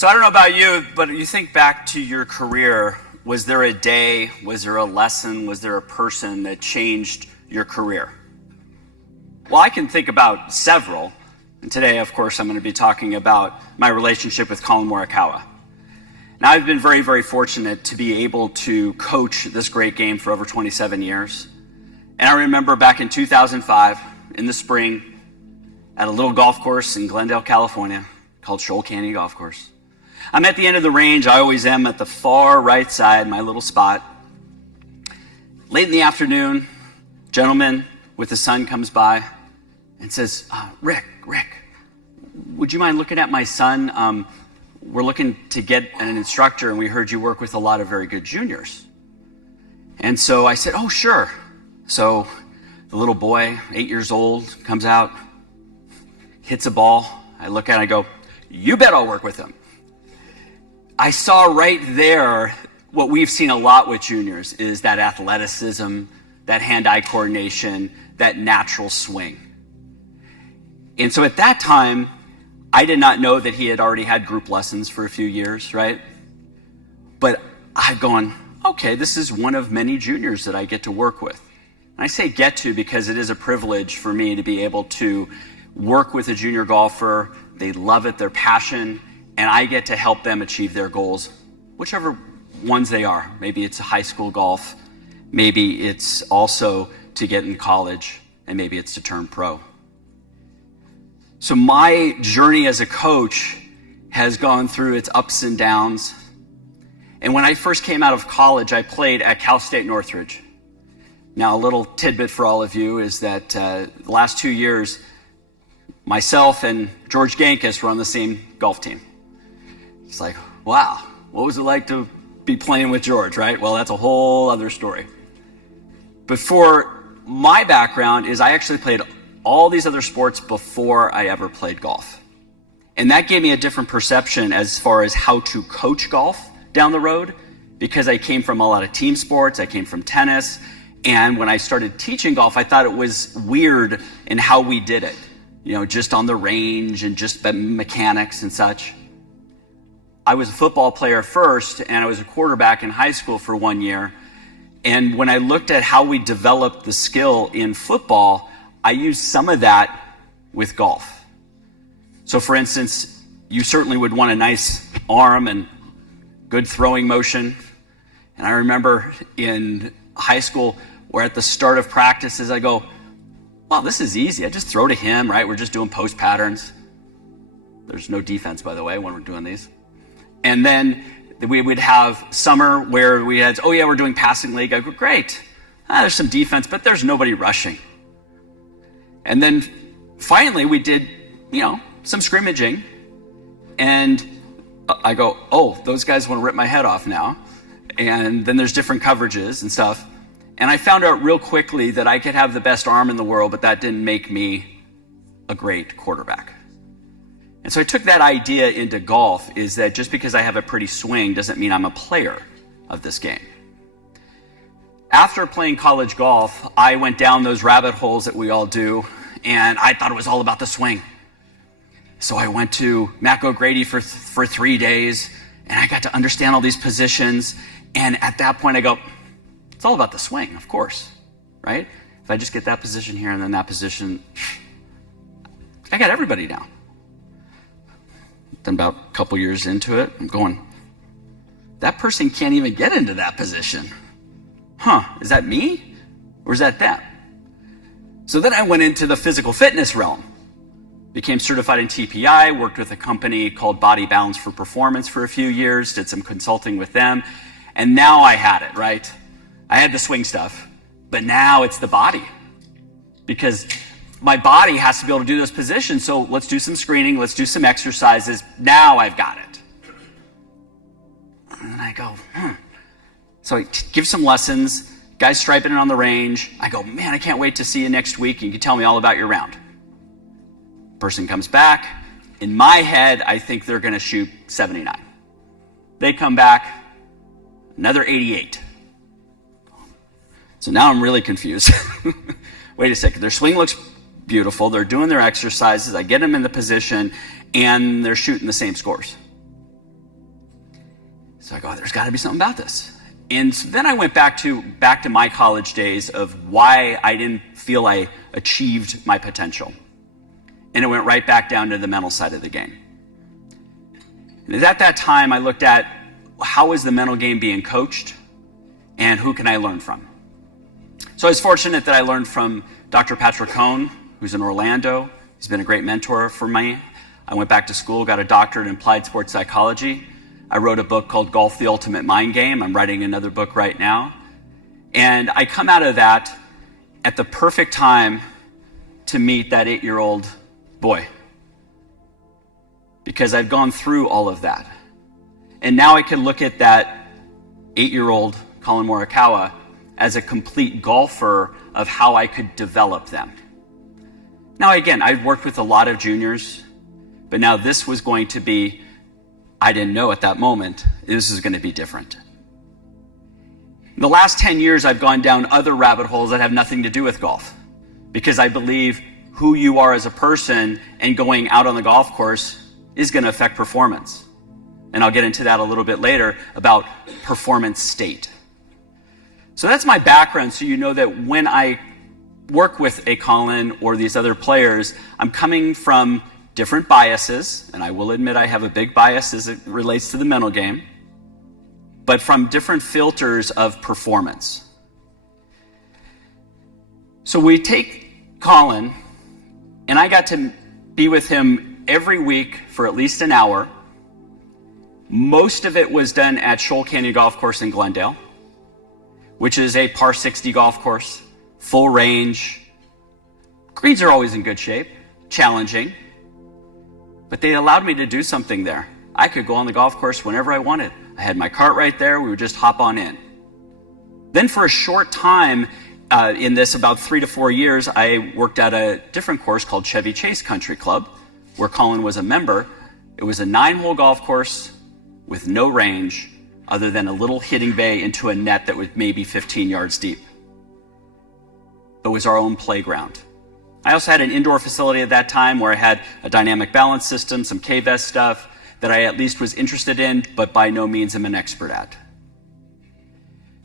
So I don't know about you, but you think back to your career, was there a day, was there a lesson, was there a person that changed your career? Well, I can think about several. And today, of course, I'm going to be talking about my relationship with Collin Morikawa. Now, I've been very, very fortunate to be able to coach this great game for over 27 years. And I remember back in 2005, in the spring, at a little golf course in Glendale, California, called Shoal Canyon Golf Course. I'm at the end of the range. I always am at the far right side, my little spot. Late in the afternoon, a gentleman with his son comes by and says, Rick, would you mind looking at my son? We're looking to get an instructor, and we heard you work with a lot of very good juniors. And so I said, oh, sure. So the little boy, 8 years old, comes out, hits a ball. I look at it, I go, you bet I'll work with him. I saw right there what we've seen a lot with juniors is that athleticism, that hand-eye coordination, that natural swing. And so at that time, I did not know that he had already had group lessons for a few years, right? But I've gone, okay, this is one of many juniors that I get to work with. And I say get to because it is a privilege for me to be able to work with a junior golfer. They love it, they're passionate, and I get to help them achieve their goals, whichever ones they are. Maybe it's high school golf, maybe it's also to get in college, and maybe it's to turn pro. So my journey as a coach has gone through its ups and downs. And when I first came out of college, I played at Cal State Northridge. Now, a little tidbit for all of you is that the last 2 years, myself and George Gankis were on the same golf team. It's like, wow, what was it like to be playing with George, right? Well, that's a whole other story. But for my background is I actually played all these other sports before I ever played golf. And that gave me a different perception as far as how to coach golf down the road, because I came from a lot of team sports, I came from tennis, and when I started teaching golf, I thought it was weird in how we did it, just on the range and just the mechanics and such. I was a football player first, and I was a quarterback in high school for 1 year. And when I looked at how we developed the skill in football, I used some of that with golf. So for instance, you certainly would want a nice arm and good throwing motion. And I remember in high school, where at the start of practices, I go, well, this is easy. I just throw to him, right? We're just doing post patterns. There's no defense, by the way, when we're doing these. And then we would have summer where we had, oh yeah, we're doing passing league. I go, great. There's some defense, but there's nobody rushing. And then finally we did, some scrimmaging. And I go, oh, those guys want to rip my head off now. And then there's different coverages and stuff. And I found out real quickly that I could have the best arm in the world, but that didn't make me a great quarterback. And so I took that idea into golf, is that just because I have a pretty swing doesn't mean I'm a player of this game. After playing college golf, I went down those rabbit holes that we all do, and I thought it was all about the swing. So I went to Matt O'Grady for 3 days, and I got to understand all these positions. And at that point I go, it's all about the swing, of course, right? If I just get that position here and then that position, I got everybody down. Then about a couple years into it, I'm going, that person can't even get into that position. Is that me or is that them? So then I went into the physical fitness realm, became certified in TPI, worked with a company called Body Balance for Performance for a few years, did some consulting with them, and now I had it, right? I had the swing stuff, but now it's the body, because my body has to be able to do those positions. So let's do some screening. Let's do some exercises. Now I've got it. And I go, So I give some lessons. Guys striping it on the range. I go, man, I can't wait to see you next week. You can tell me all about your round. Person comes back. In my head, I think they're going to shoot 79. They come back, another 88. So now I'm really confused. Wait a second. Their swing looks beautiful. They're doing their exercises. I get them in the position, and they're shooting the same scores. So I go, there's got to be something about this. And so then I went back to my college days of why I didn't feel I achieved my potential. And it went right back down to the mental side of the game. And at that time, I looked at how is the mental game being coached and who can I learn from? So I was fortunate that I learned from Dr. Patrick Cohn, who's in Orlando. He's been a great mentor for me. I went back to school, got a doctorate in applied sports psychology. I wrote a book called Golf, the Ultimate Mind Game. I'm writing another book right now. And I come out of that at the perfect time to meet that 8-year-old boy. Because I've gone through all of that. And now I can look at that 8-year-old Collin Morikawa as a complete golfer of how I could develop them. Now again, I've worked with a lot of juniors, but now this was going to be, I didn't know at that moment, this is going to be different. In the last 10 years, I've gone down other rabbit holes that have nothing to do with golf, because I believe who you are as a person and going out on the golf course is going to affect performance. And I'll get into that a little bit later about performance state. So that's my background, so you know that when I work with a Collin or these other players, I'm coming from different biases, and I will admit I have a big bias as it relates to the mental game, but from different filters of performance. So we take Collin, and I got to be with him every week for at least an hour. Most of it was done at Shoal Canyon Golf Course in Glendale, which is a par 60 golf course, full range. Greens are always in good shape, challenging, but they allowed me to do something there. I could go on the golf course whenever I wanted. I had my cart right there, we would just hop on in. Then for a short time, in this about 3 to 4 years, I worked at a different course called Chevy Chase Country Club, where Collin was a member. It was a 9-hole golf course with no range, other than a little hitting bay into a net that was maybe 15 yards deep. It was our own playground. I also had an indoor facility at that time where I had a dynamic balance system, some K-Vest stuff that I at least was interested in, but by no means am an expert at.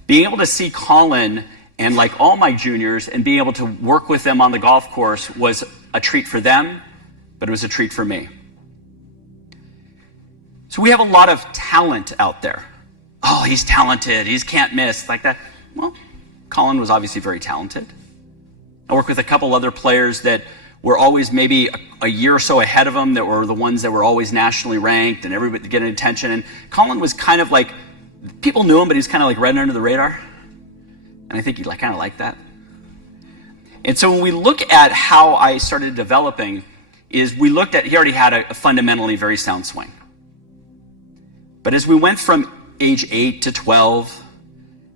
Being able to see Collin and like all my juniors and being able to work with them on the golf course was a treat for them, but it was a treat for me. So we have a lot of talent out there. Oh, he's talented, he can't miss, like that. Well, Collin was obviously very talented. I worked with a couple other players that were always maybe a year or so ahead of him, that were the ones that were always nationally ranked and everybody getting attention. And Collin was kind of like, people knew him, but he was kind of like right under the radar. And I think he kind of liked that. And so when we look at how I started developing, is we looked at, he already had a fundamentally very sound swing. But as we went from age 8 to 12,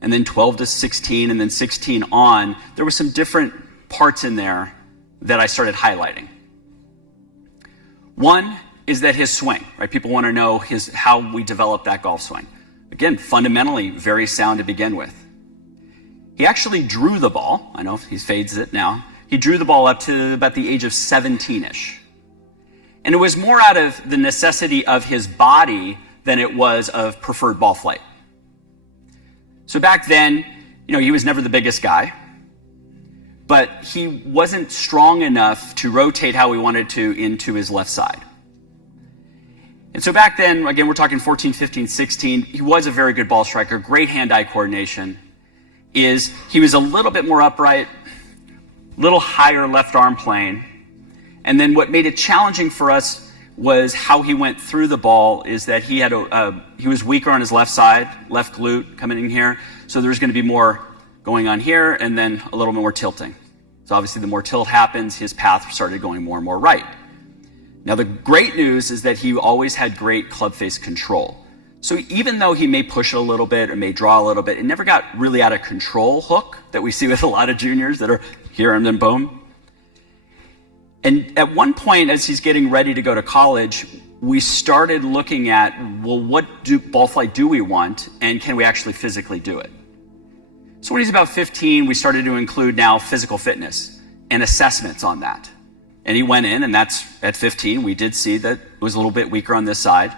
and then 12 to 16, and then 16 on, there were some different parts in there that I started highlighting. One is that his swing, right? People want to know how we developed that golf swing. Again, fundamentally very sound to begin with. He actually drew the ball. I know he fades it now. He drew the ball up to about the age of 17-ish. And it was more out of the necessity of his body than it was of preferred ball flight. So back then, he was never the biggest guy, but he wasn't strong enough to rotate how he wanted to into his left side. And so back then, again, we're talking 14, 15, 16, he was a very good ball striker, great hand-eye coordination. He was a little bit more upright, little higher left arm plane. And then what made it challenging for us was how he went through the ball, is that he was weaker on his left side, left glute coming in here. So there's going to be more going on here and then a little more tilting. So obviously the more tilt happens, his path started going more and more right. Now the great news is that he always had great club face control. So even though he may push it a little bit or may draw a little bit, it never got really out of control hook that we see with a lot of juniors that are here and then boom. And at one point, as he's getting ready to go to college, we started looking at, well, what ball flight do we want, and can we actually physically do it? So when he's about 15, we started to include now physical fitness and assessments on that. And he went in, and that's at 15, we did see that it was a little bit weaker on this side.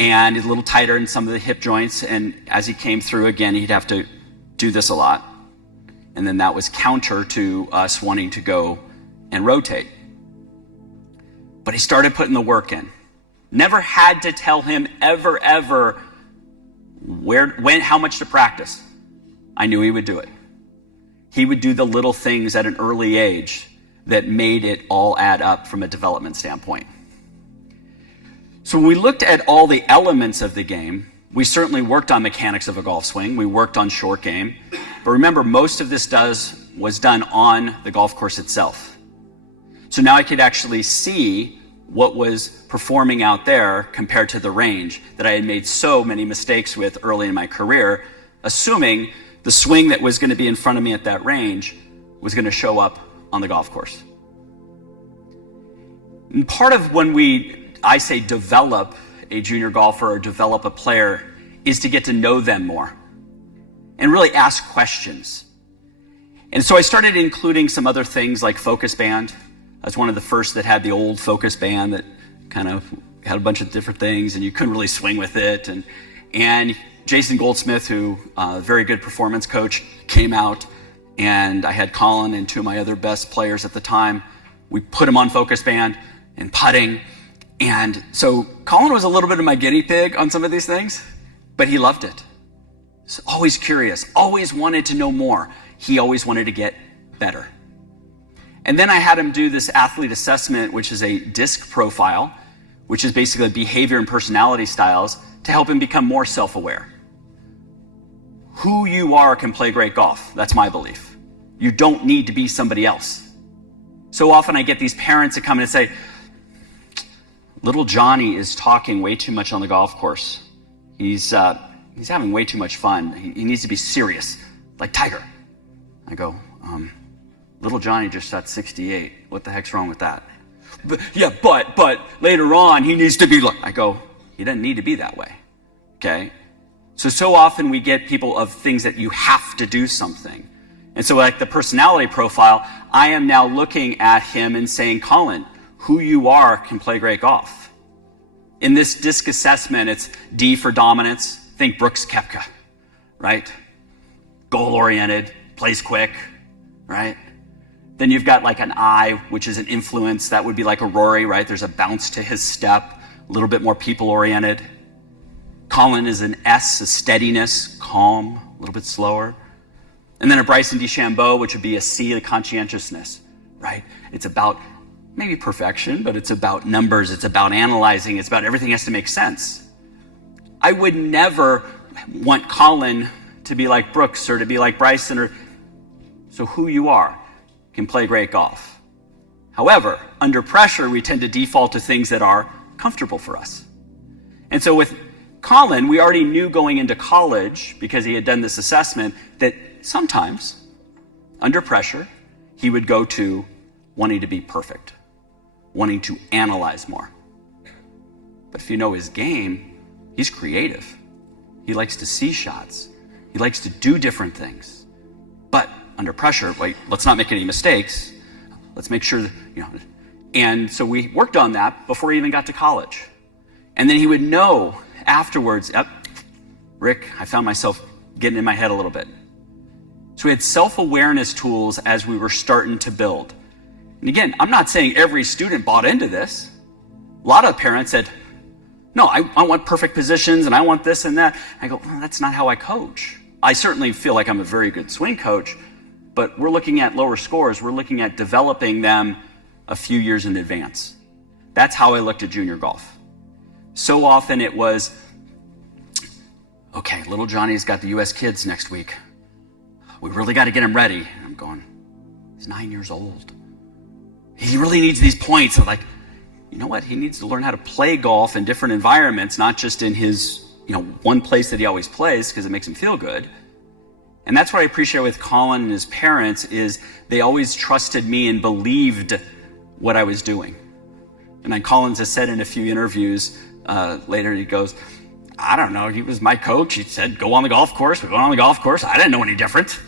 and a little tighter in some of the hip joints. And as he came through again, he'd have to do this a lot. And then that was counter to us wanting to go and rotate. But he started putting the work in. Never had to tell him ever how much to practice. I knew he would do it. He would do the little things at an early age that made it all add up from a development standpoint. So when we looked at all the elements of the game, we certainly worked on mechanics of a golf swing. We worked on short game. But remember, most of this was done on the golf course itself. So now I could actually see what was performing out there compared to the range that I had made so many mistakes with early in my career, assuming the swing that was going to be in front of me at that range was going to show up on the golf course. And part of when I say develop a junior golfer or develop a player is to get to know them more and really ask questions. And so I started including some other things like focus band. I was one of the first that had the old focus band that kind of had a bunch of different things and you couldn't really swing with it. And Jason Goldsmith, who a very good performance coach, came out, and I had Collin and two of my other best players at the time. We put him on focus band and putting. And so Collin was a little bit of my guinea pig on some of these things, but he loved it. He's always curious, always wanted to know more. He always wanted to get better. And then I had him do this athlete assessment, which is a DISC profile, which is basically behavior and personality styles, to help him become more self-aware. Who you are can play great golf. That's my belief. You don't need to be somebody else. So often I get these parents that come in and say, little Johnny is talking way too much on the golf course. He's having way too much fun. He needs to be serious, like Tiger. I go, little Johnny just shot 68. What the heck's wrong with that? But later on he needs to be like, I go, he doesn't need to be that way, okay? So often we get people of things that you have to do something. And so like the personality profile, I am now looking at him and saying, Collin, who you are can play great golf. In this DISC assessment, it's D for dominance. Think Brooks Koepka, right? Goal-oriented, plays quick, right? Then you've got like an I, which is an influence. That would be like a Rory, right? There's a bounce to his step, a little bit more people-oriented. Collin is an S, a steadiness, calm, a little bit slower. And then a Bryson DeChambeau, which would be a C, the conscientiousness, right? It's about maybe perfection, but it's about numbers, it's about analyzing, it's about everything has to make sense. I would never want Collin to be like Brooks or to be like Bryson. So who you are can play great golf. However, under pressure, we tend to default to things that are comfortable for us. And so with Collin, we already knew going into college, because he had done this assessment, that sometimes, under pressure, he would go to wanting to be perfect, wanting to analyze more. But if you know his game, he's creative. He likes to see shots. He likes to do different things. But under pressure, wait, let's not make any mistakes. Let's make sure that, And so we worked on that before he even got to college. And then he would know afterwards, yep, Rick, I found myself getting in my head a little bit. So we had self-awareness tools as we were starting to build. And again, I'm not saying every student bought into this. A lot of parents said, no, I want perfect positions and I want this and that. I go, well, that's not how I coach. I certainly feel like I'm a very good swing coach, but we're looking at lower scores. We're looking at developing them a few years in advance. That's how I looked at junior golf. So often it was, okay, little Johnny's got the US Kids next week. We really got to get him ready. And I'm going, he's 9 years old. He really needs these points. I'm like, you know what? He needs to learn how to play golf in different environments, not just in his, one place that he always plays because it makes him feel good. And that's what I appreciate with Collin and his parents is they always trusted me and believed what I was doing. And then Collins has said in a few interviews later, he goes, I don't know, he was my coach. He said, go on the golf course. We went on the golf course. I didn't know any different.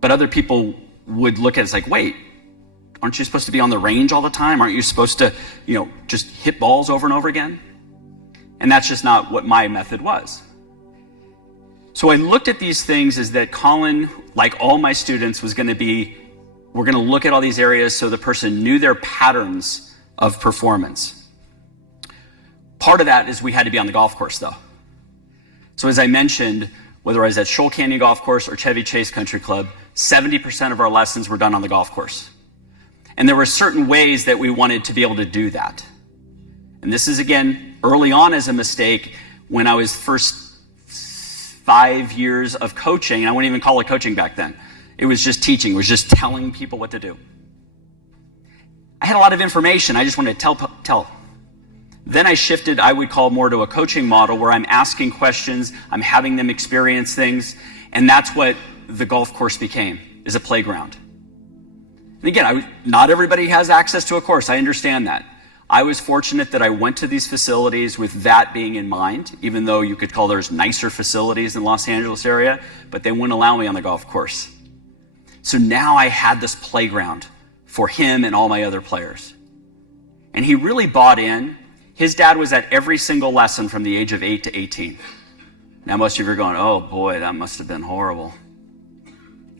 But other people would look at it as like, wait, aren't you supposed to be on the range all the time? Aren't you supposed to, just hit balls over and over again? And that's just not what my method was. So I looked at these things as that Collin, like all my students, was going to be, we're going to look at all these areas so the person knew their patterns of performance. Part of that is we had to be on the golf course though. So as I mentioned, whether I was at Shoal Canyon Golf Course or Chevy Chase Country Club, 70% of our lessons were done on the golf course. And there were certain ways that we wanted to be able to do that. And this is, again, early on as a mistake when I was first 5 years of coaching. I wouldn't even call it coaching back then. It was just teaching. It was just telling people what to do. I had a lot of information. I just wanted to tell. Then I shifted, I would call more to a coaching model where I'm asking questions, I'm having them experience things, and that's what the golf course became, is a playground. And again, not everybody has access to a course. I understand that. I was fortunate that I went to these facilities with that being in mind, even though you could call there's nicer facilities in the Los Angeles area, but they wouldn't allow me on the golf course. So now I had this playground for him and all my other players. And he really bought in. His dad was at every single lesson from the age of 8 to 18. Now most of you are going, oh boy, that must have been horrible.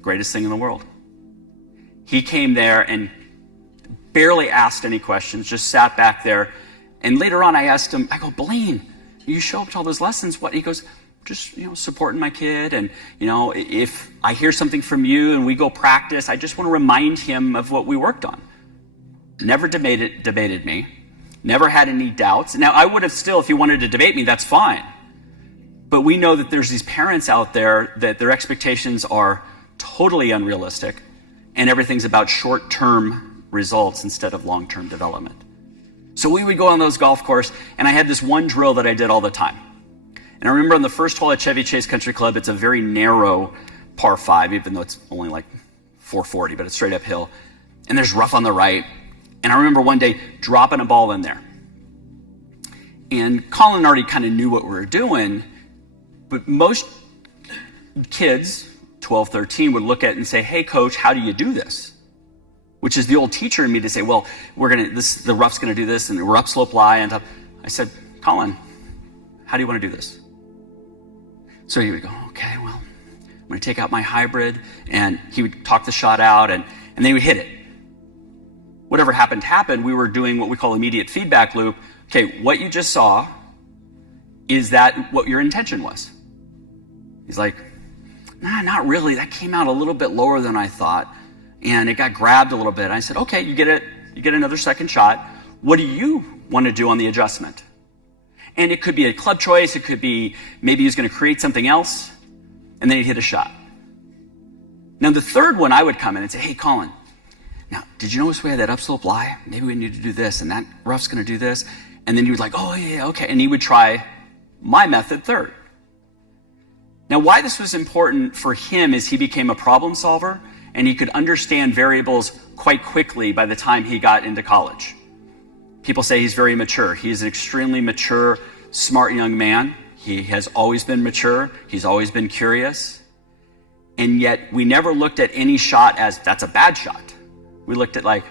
Greatest thing in the world. He came there and barely asked any questions, just sat back there. And later on I asked him, I go, Blaine, you show up to all those lessons, what? He goes, just, supporting my kid. And, if I hear something from you and we go practice, I just want to remind him of what we worked on. Never debated me. Never had any doubts. Now, I would have still, if he wanted to debate me, that's fine. But we know that there's these parents out there that their expectations are totally unrealistic and everything's about short-term results instead of long-term development. So we would go on those golf course, and I had this one drill that I did all the time. And I remember on the first hole at Chevy Chase Country Club, it's a very narrow par 5, even though it's only like 440, but it's straight uphill. And there's rough on the right. And I remember one day dropping a ball in there. And Collin already kind of knew what we were doing, but most kids, 12, 13, would look at it and say, hey, coach, how do you do this? Which is the old teacher in me to say, well, the rough's going to do this, and we're upslope lie. And I said, Collin, how do you want to do this? So he would go, okay, well, I'm going to take out my hybrid, and he would talk the shot out, and then he would hit it. Whatever happened, we were doing what we call immediate feedback loop. Okay, what you just saw, is that what your intention was? He's like, nah, not really. That came out a little bit lower than I thought, and it got grabbed a little bit. I said, okay, you get it. You get another second shot. What do you want to do on the adjustment? And it could be a club choice. It could be maybe he's going to create something else, and then he'd hit a shot. Now, the third one, I would come in and say, hey, Collin, now, did you notice we had that upslope lie? Maybe we need to do this, and that rough's going to do this. And then he was like, oh, yeah, okay. And he would try my method third. Now, why this was important for him is he became a problem solver, and he could understand variables quite quickly by the time he got into college. People say he's very mature. He's an extremely mature, smart young man. He has always been mature. He's always been curious. And yet, we never looked at any shot as, that's a bad shot. We looked at like,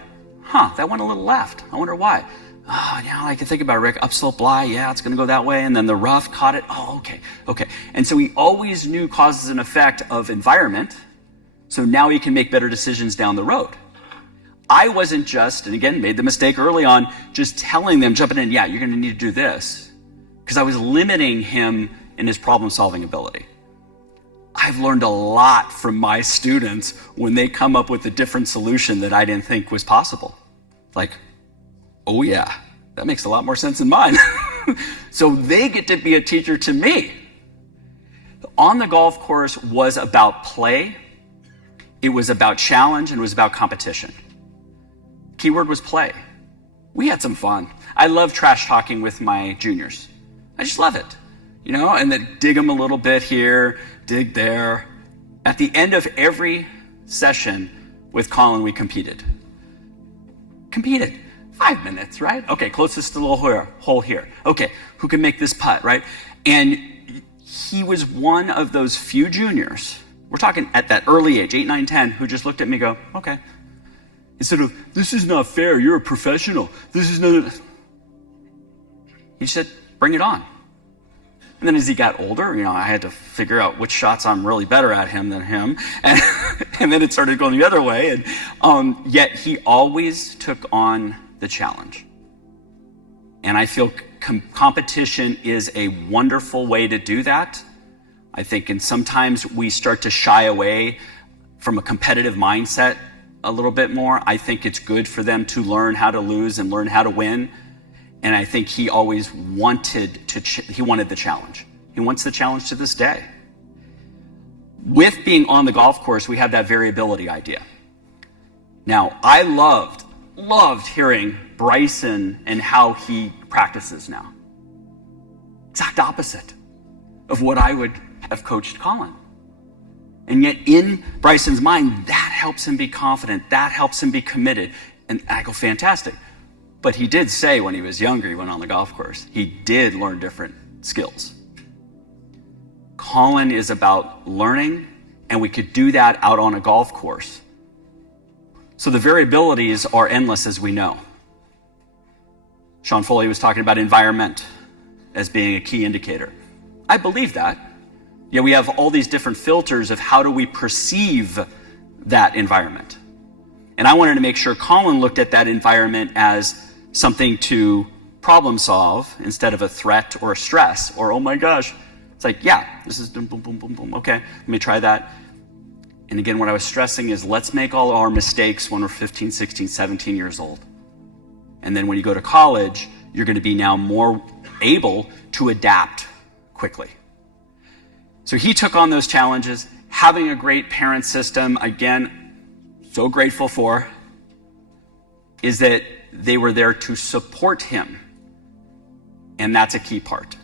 that went a little left. I wonder why. Oh, now I can think about it, Rick. Upslope lie, yeah, it's going to go that way. And then the rough caught it. Oh, okay. And so he always knew causes and effect of environment. So now he can make better decisions down the road. I wasn't just, and again, made the mistake early on, just telling them, jumping in, yeah, you're going to need to do this. Because I was limiting him in his problem-solving ability. I've learned a lot from my students when they come up with a different solution that I didn't think was possible. Like, oh yeah, that makes a lot more sense than mine. So they get to be a teacher to me. On the golf course was about play. It was about challenge, and it was about competition. Keyword was play. We had some fun. I love trash talking with my juniors. I just love it. And then dig them a little bit here, dig there. At the end of every session with Collin, we competed. 5 minutes, right? Okay, closest to the hole here. Okay, who can make this putt, right? And he was one of those few juniors, we're talking at that early age, 8, 9, 10, who just looked at me and go, okay. Instead of, this is not fair, you're a professional. This is not. He said, bring it on. And then as he got older, I had to figure out which shots I'm really better at than him. And then it started going the other way. And yet he always took on the challenge. And I feel competition is a wonderful way to do that. I think, and sometimes we start to shy away from a competitive mindset a little bit more. I think it's good for them to learn how to lose and learn how to win. And I think he always wanted the challenge. He wants the challenge to this day. With being on the golf course, we have that variability idea. Now, I loved hearing Bryson and how he practices now. Exact opposite of what I would have coached Collin. And yet in Bryson's mind, that helps him be confident. That helps him be committed. And I go, fantastic. But he did say when he was younger, he went on the golf course, he did learn different skills. Collin is about learning, and we could do that out on a golf course. So the variabilities are endless, as we know. Sean Foley was talking about environment as being a key indicator. I believe that. Yeah, we have all these different filters of how do we perceive that environment. And I wanted to make sure Collin looked at that environment as something to problem solve instead of a threat or a stress or, oh my gosh. It's like, yeah, this is boom, boom, boom, boom, boom. Okay, let me try that. And again, what I was stressing is let's make all our mistakes when we're 15, 16, 17 years old. And then when you go to college, you're going to be now more able to adapt quickly. So he took on those challenges, having a great parent system, again, so grateful for, is that they were there to support him. And that's a key part.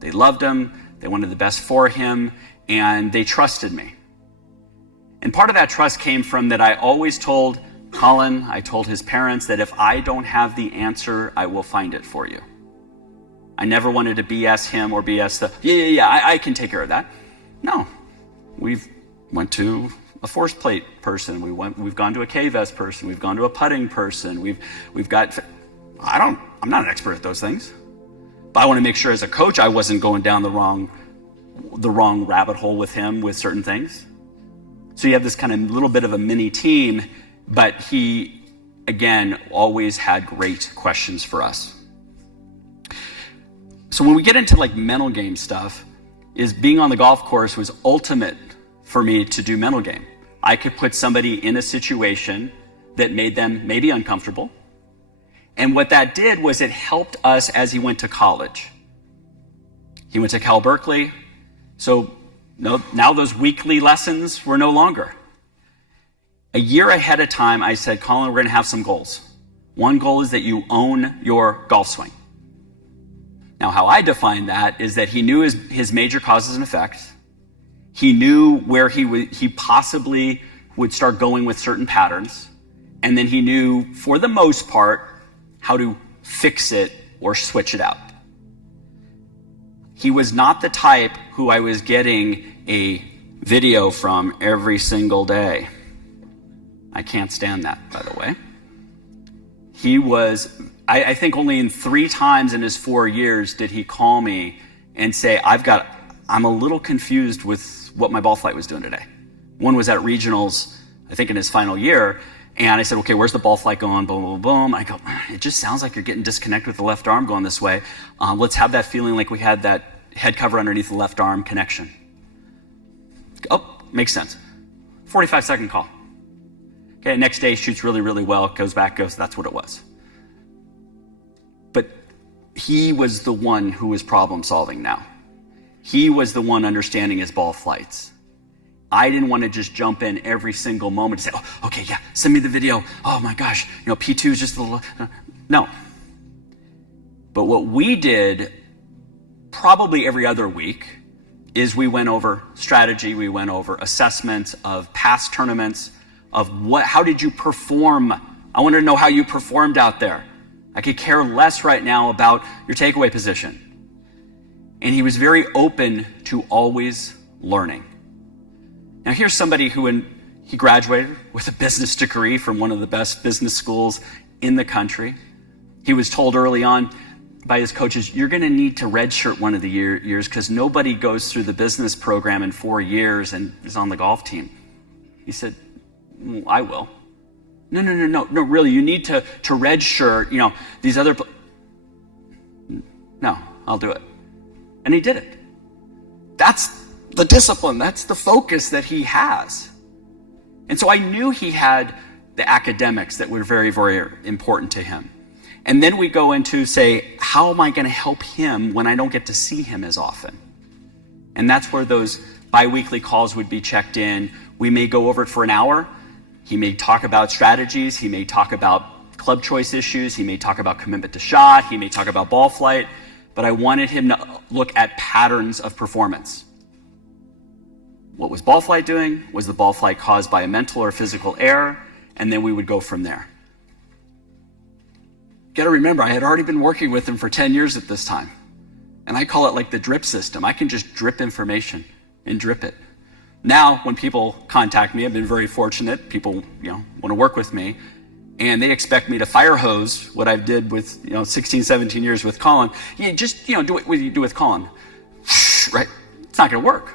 They loved him, they wanted the best for him, and they trusted me. And part of that trust came from that I always told Collin, I told his parents that if I don't have the answer, I will find it for you. I never wanted to BS him or BS I can take care of that. No, we've went to a force plate person. We've gone to a K-vest person. We've gone to a putting person. We've got, I'm not an expert at those things, but I want to make sure as a coach, I wasn't going down the wrong rabbit hole with him with certain things. So you have this kind of little bit of a mini team, but he, again, always had great questions for us. So when we get into like mental game stuff, is being on the golf course was ultimate for me to do mental game. I could put somebody in a situation that made them maybe uncomfortable. And what that did was it helped us as he went to college. He went to Cal Berkeley. So now those weekly lessons were no longer. A year ahead of time, I said, Collin, we're going to have some goals. One goal is that you own your golf swing. Now, how I define that is that he knew his major causes and effects. He knew where he possibly would start going with certain patterns. And then he knew, for the most part, how to fix it or switch it out. He was not the type who I was getting a video from every single day. I can't stand that, by the way. He was, I think only in 3 times in his 4 years did he call me and say, I'm a little confused with what my ball flight was doing today. One was at regionals, I think in his final year, and I said, okay, where's the ball flight going? Boom, boom, boom. I go, it just sounds like you're getting disconnected with the left arm going this way. Let's have that feeling like we had that head cover underneath the left arm connection. Oh, makes sense. 45-second call. Okay, next day shoots really, really well, goes back, that's what it was. But he was the one who was problem solving now. He was the one understanding his ball flights. I didn't want to just jump in every single moment and say, oh, okay, yeah, send me the video. Oh my gosh, P2 is just a little, no. But what we did probably every other week is we went over strategy, we went over assessment of past tournaments, of how did you perform? I wanted to know how you performed out there. I could care less right now about your takeaway position. And he was very open to always learning. Now here's somebody he graduated with a business degree from one of the best business schools in the country. He was told early on, by his coaches, you're going to need to redshirt one of the years because nobody goes through the business program in 4 years and is on the golf team. He said, well, I will. No, really, you need to redshirt, these other, no, I'll do it. And he did it. That's the discipline, that's the focus that he has. And so I knew he had the academics that were very, very important to him. And then we go into, say, how am I going to help him when I don't get to see him as often? And that's where those bi-weekly calls would be checked in. We may go over it for an hour. He may talk about strategies. He may talk about club choice issues. He may talk about commitment to shot. He may talk about ball flight. But I wanted him to look at patterns of performance. What was ball flight doing? Was the ball flight caused by a mental or physical error? And then we would go from there. Got to remember, I had already been working with him for 10 years at this time. And I call it like the drip system. I can just drip information and drip it. Now, when people contact me, I've been very fortunate. People, want to work with me. And they expect me to fire hose what I did with, 16, 17 years with Collin. Just, do what you do with Collin. Right? It's not going to work.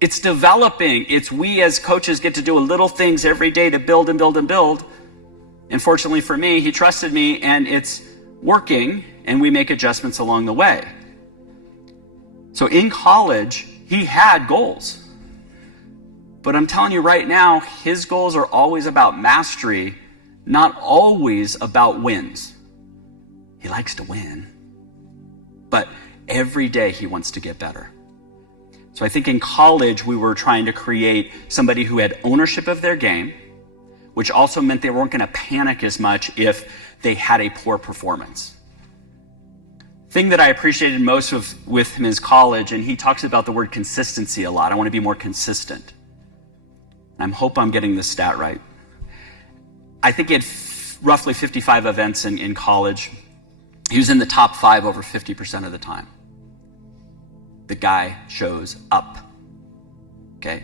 It's developing. It's we as coaches get to do little things every day to build and build and build. And fortunately for me, he trusted me and it's working and we make adjustments along the way. So in college, he had goals. But I'm telling you right now, his goals are always about mastery, not always about wins. He likes to win, but every day he wants to get better. So I think in college, we were trying to create somebody who had ownership of their game, which also meant they weren't going to panic as much if they had a poor performance. Thing that I appreciated most with him is college, and he talks about the word consistency a lot. I want to be more consistent. I hope I'm getting this stat right. I think he had roughly 55 events in college. He was in the top 5 over 50% of the time. The guy shows up, okay?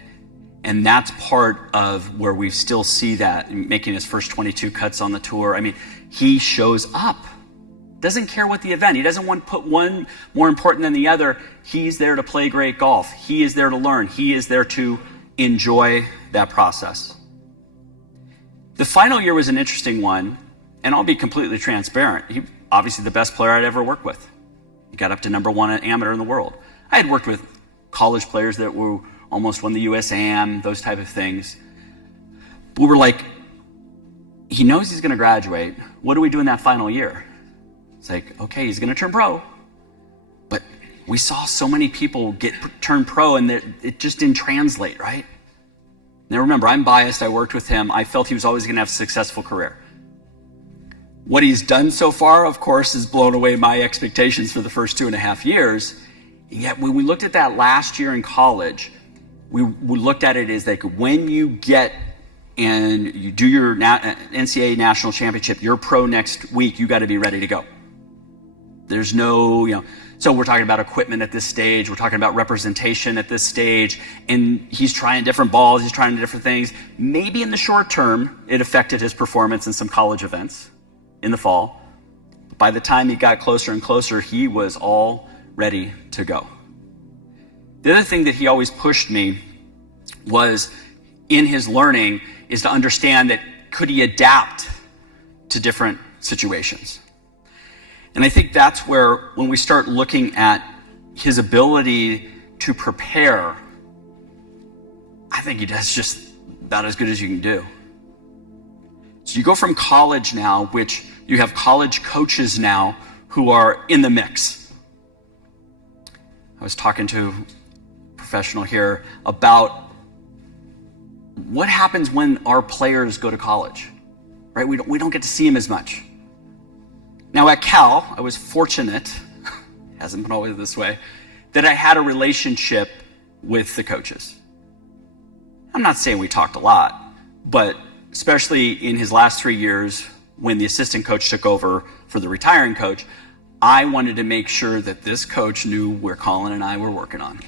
And that's part of where we still see that, making his first 22 cuts on the tour. I mean, he shows up. Doesn't care what the event. He doesn't want to put one more important than the other. He's there to play great golf. He is there to learn. He is there to enjoy that process. The final year was an interesting one, and I'll be completely transparent. He obviously the best player I'd ever worked with. He got up to number 1 amateur in the world. I had worked with college players that were almost won the US Am, those type of things. But we were like, he knows he's going to graduate. What do we do in that final year? It's like, okay, he's going to turn pro. But we saw so many people turn pro and it just didn't translate, right? Now remember, I'm biased. I worked with him. I felt he was always going to have a successful career. What he's done so far, of course, has blown away my expectations for the first 2.5 years. Yet when we looked at that last year in college, we looked at it as like when you get and you do your NCAA national championship, you're pro next week, you got to be ready to go. There's no, so we're talking about equipment at this stage, we're talking about representation at this stage, and he's trying different balls, he's trying different things. Maybe in the short term, it affected his performance in some college events in the fall. But by the time he got closer and closer, he was all ready to go. The other thing that he always pushed me was in his learning is to understand that could he adapt to different situations. And I think that's where when we start looking at his ability to prepare, I think he does just about as good as you can do. So you go from college now, which you have college coaches now who are in the mix. I was talking to a professional here about what happens when our players go to college, right? We don't get to see them as much. Now at Cal, I was fortunate, hasn't been always this way, that I had a relationship with the coaches. I'm not saying we talked a lot, but especially in his last 3 years when the assistant coach took over for the retiring coach, I wanted to make sure that this coach knew where Collin and I were working on.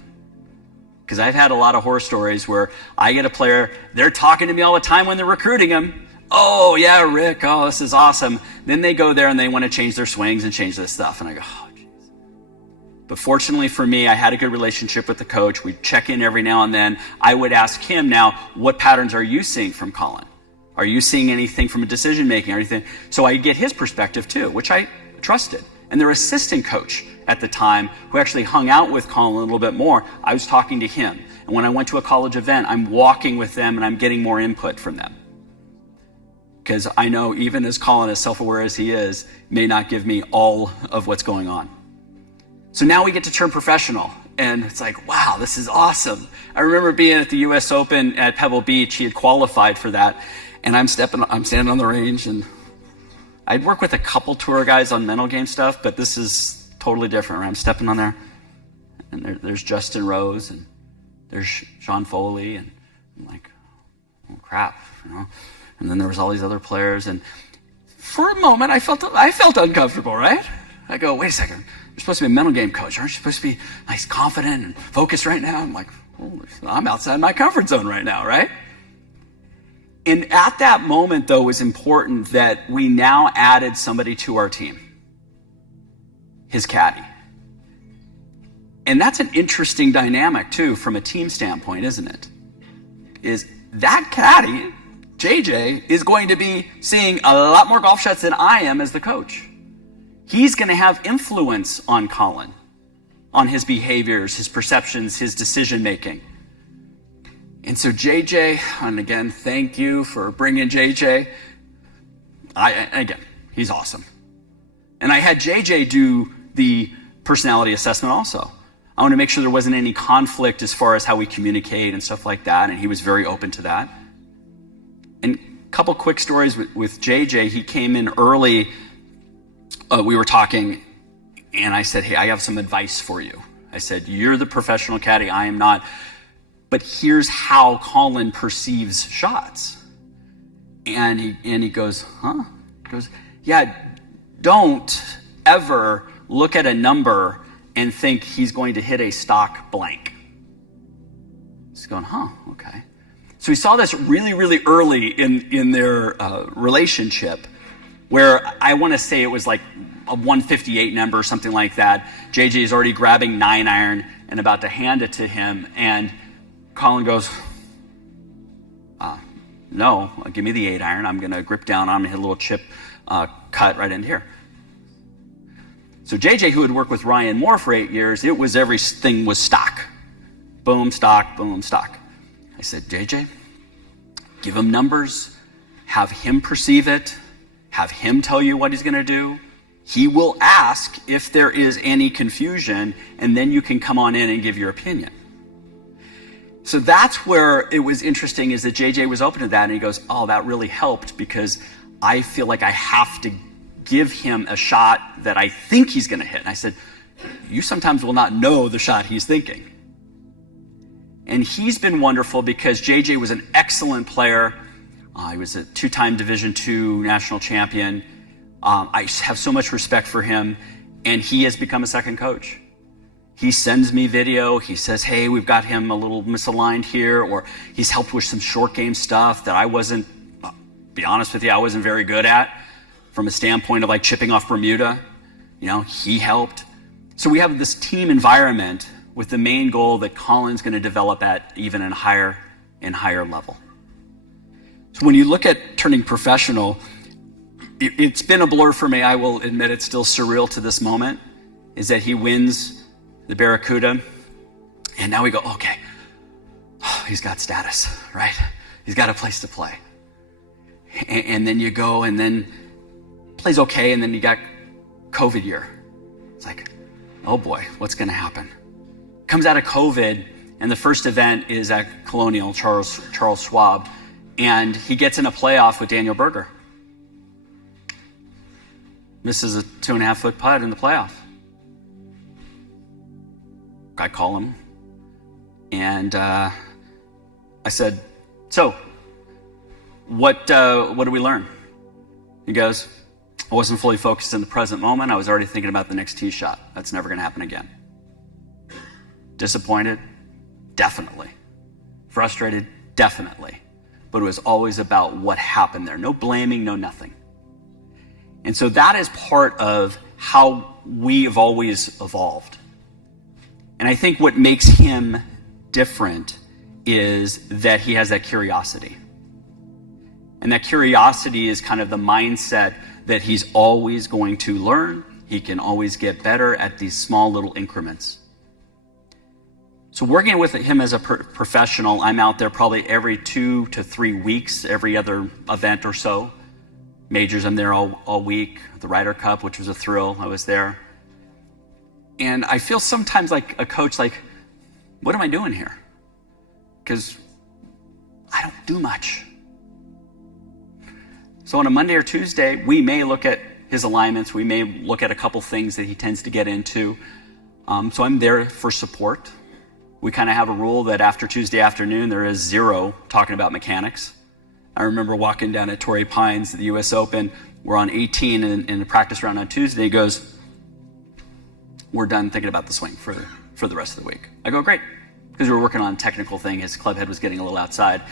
Because I've had a lot of horror stories where I get a player, they're talking to me all the time when they're recruiting him. oh yeah, Rick, oh, this is awesome. Then they go there and they want to change their swings and change this stuff. And I go, oh, geez. But fortunately for me, I had a good relationship with the coach. We'd check in every now and then. I would ask him, now, what patterns are you seeing from Collin? Are you seeing anything from a decision making or anything? So I get his perspective too, which I trusted. And their assistant coach at the time, who actually hung out with Collin a little bit more, I was talking to him. And when I went to a college event, I'm walking with them and I'm getting more input from them. Because I know even as Collin, as self-aware as he is, may not give me all of what's going on. So now we get to turn professional. And it's like, wow, this is awesome. I remember being at the US Open at Pebble Beach. He had qualified for that. And I'm standing on the range, and I'd work with a couple tour guys on mental game stuff, but this is totally different, right? I'm stepping on there, and there's Justin Rose, and there's Sean Foley, and I'm like, oh crap, you know? And then there was all these other players, and for a moment I felt uncomfortable, right? I go, wait a second, you're supposed to be a mental game coach, aren't you supposed to be nice, confident, and focused right now? I'm like, oh, I'm outside my comfort zone right now, right? And at that moment, though, it was important that we now added somebody to our team, his caddy. And that's an interesting dynamic, too, from a team standpoint, isn't it? Is that caddy, JJ, is going to be seeing a lot more golf shots than I am as the coach. He's going to have influence on Collin, on his behaviors, his perceptions, his decision-making. And so JJ, and again, thank you for bringing JJ. Again, he's awesome. And I had JJ do the personality assessment also. I want to make sure there wasn't any conflict as far as how we communicate and stuff like that, and he was very open to that. And a couple quick stories with JJ. He came in early. We were talking, and I said, hey, I have some advice for you. I said, you're the professional caddy, I am not. But here's how Collin perceives shots. And he goes, huh? He goes, yeah, don't ever look at a number and think he's going to hit a stock blank. He's going, huh, okay. So we saw this really, really early in their relationship, where I want to say it was like a 158 number or something like that. JJ is already grabbing 9-iron and about to hand it to him, and Collin goes, no, give me the 8-iron. I'm going to grip down. I'm going to hit a little chip cut right in here. So JJ, who had worked with Ryan Moore for 8 years, it was everything was stock. Boom, stock, boom, stock. I said, JJ, give him numbers, have him perceive it, have him tell you what he's going to do. He will ask if there is any confusion, and then you can come on in and give your opinion. So that's where it was interesting, is that JJ was open to that, and he goes, oh, that really helped, because I feel like I have to give him a shot that I think he's going to hit. And I said, you sometimes will not know the shot he's thinking. And he's been wonderful, because JJ was an excellent player. He was a 2-time Division II national champion. I have so much respect for him, and he has become a second coach. He sends me video. He says, hey, we've got him a little misaligned here, or he's helped with some short game stuff that I wasn't, be honest with you, I wasn't very good at from a standpoint of like chipping off Bermuda. You know, he helped. So we have this team environment with the main goal that Collin's going to develop at even a higher level. So when you look at turning professional, it's been a blur for me. I will admit it's still surreal to this moment, is that he wins the Barracuda, and now we go, okay, he's got status, right? He's got a place to play. And then you go, and then plays okay, and then you got COVID year. It's like, oh boy, what's going to happen? Comes out of COVID, and the first event is at Colonial, Charles Schwab, and he gets in a playoff with Daniel Berger. Misses a 2.5-foot putt in the playoff. I call him, and I said, so, what did we learn? He goes, I wasn't fully focused in the present moment. I was already thinking about the next tee shot. That's never going to happen again. Disappointed? Definitely. Frustrated? Definitely. but it was always about what happened there. No blaming, no nothing. And so that is part of how we have always evolved. And I think what makes him different is that he has that curiosity. And that curiosity is kind of the mindset that he's always going to learn. He can always get better at these small little increments. So working with him as a professional, I'm out there probably every 2 to 3 weeks, every other event or so. Majors, I'm there all week. The Ryder Cup, which was a thrill, I was there. And I feel sometimes like a coach, like, what am I doing here? Because I don't do much. So on a Monday or Tuesday, we may look at his alignments. We may look at a couple things that he tends to get into. So I'm there for support. We kind of have a rule that after Tuesday afternoon, there is zero talking about mechanics. I remember walking down at Torrey Pines at the US Open. We're on 18 in the practice round on Tuesday. He goes, we're done thinking about the swing for the rest of the week. I go, great. Because we were working on a technical thing. His club head was getting a little outside.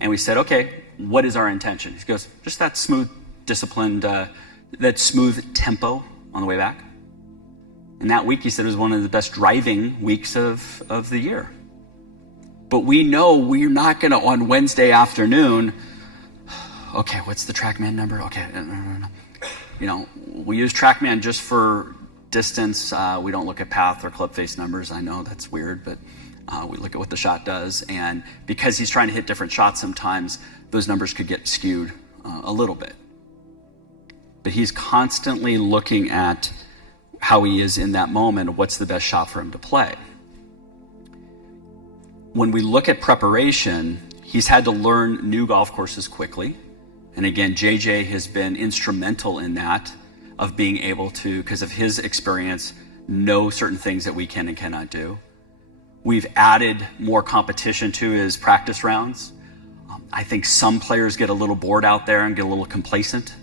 And we said, okay, what is our intention? He goes, just that smooth, disciplined, that smooth tempo on the way back. And that week, he said, was one of the best driving weeks of the year. But we know we're not going to, on Wednesday afternoon, okay, what's the TrackMan number? Okay, no. You know, we use TrackMan just for distance. We don't look at path or club face numbers. I know that's weird, but we look at what the shot does. And because he's trying to hit different shots sometimes, those numbers could get skewed a little bit. But he's constantly looking at how he is in that moment, what's the best shot for him to play. When we look at preparation, he's had to learn new golf courses quickly. And again, JJ has been instrumental in that, of being able to, because of his experience, know certain things that we can and cannot do. We've added more competition to his practice rounds. I think some players get a little bored out there and get a little complacent.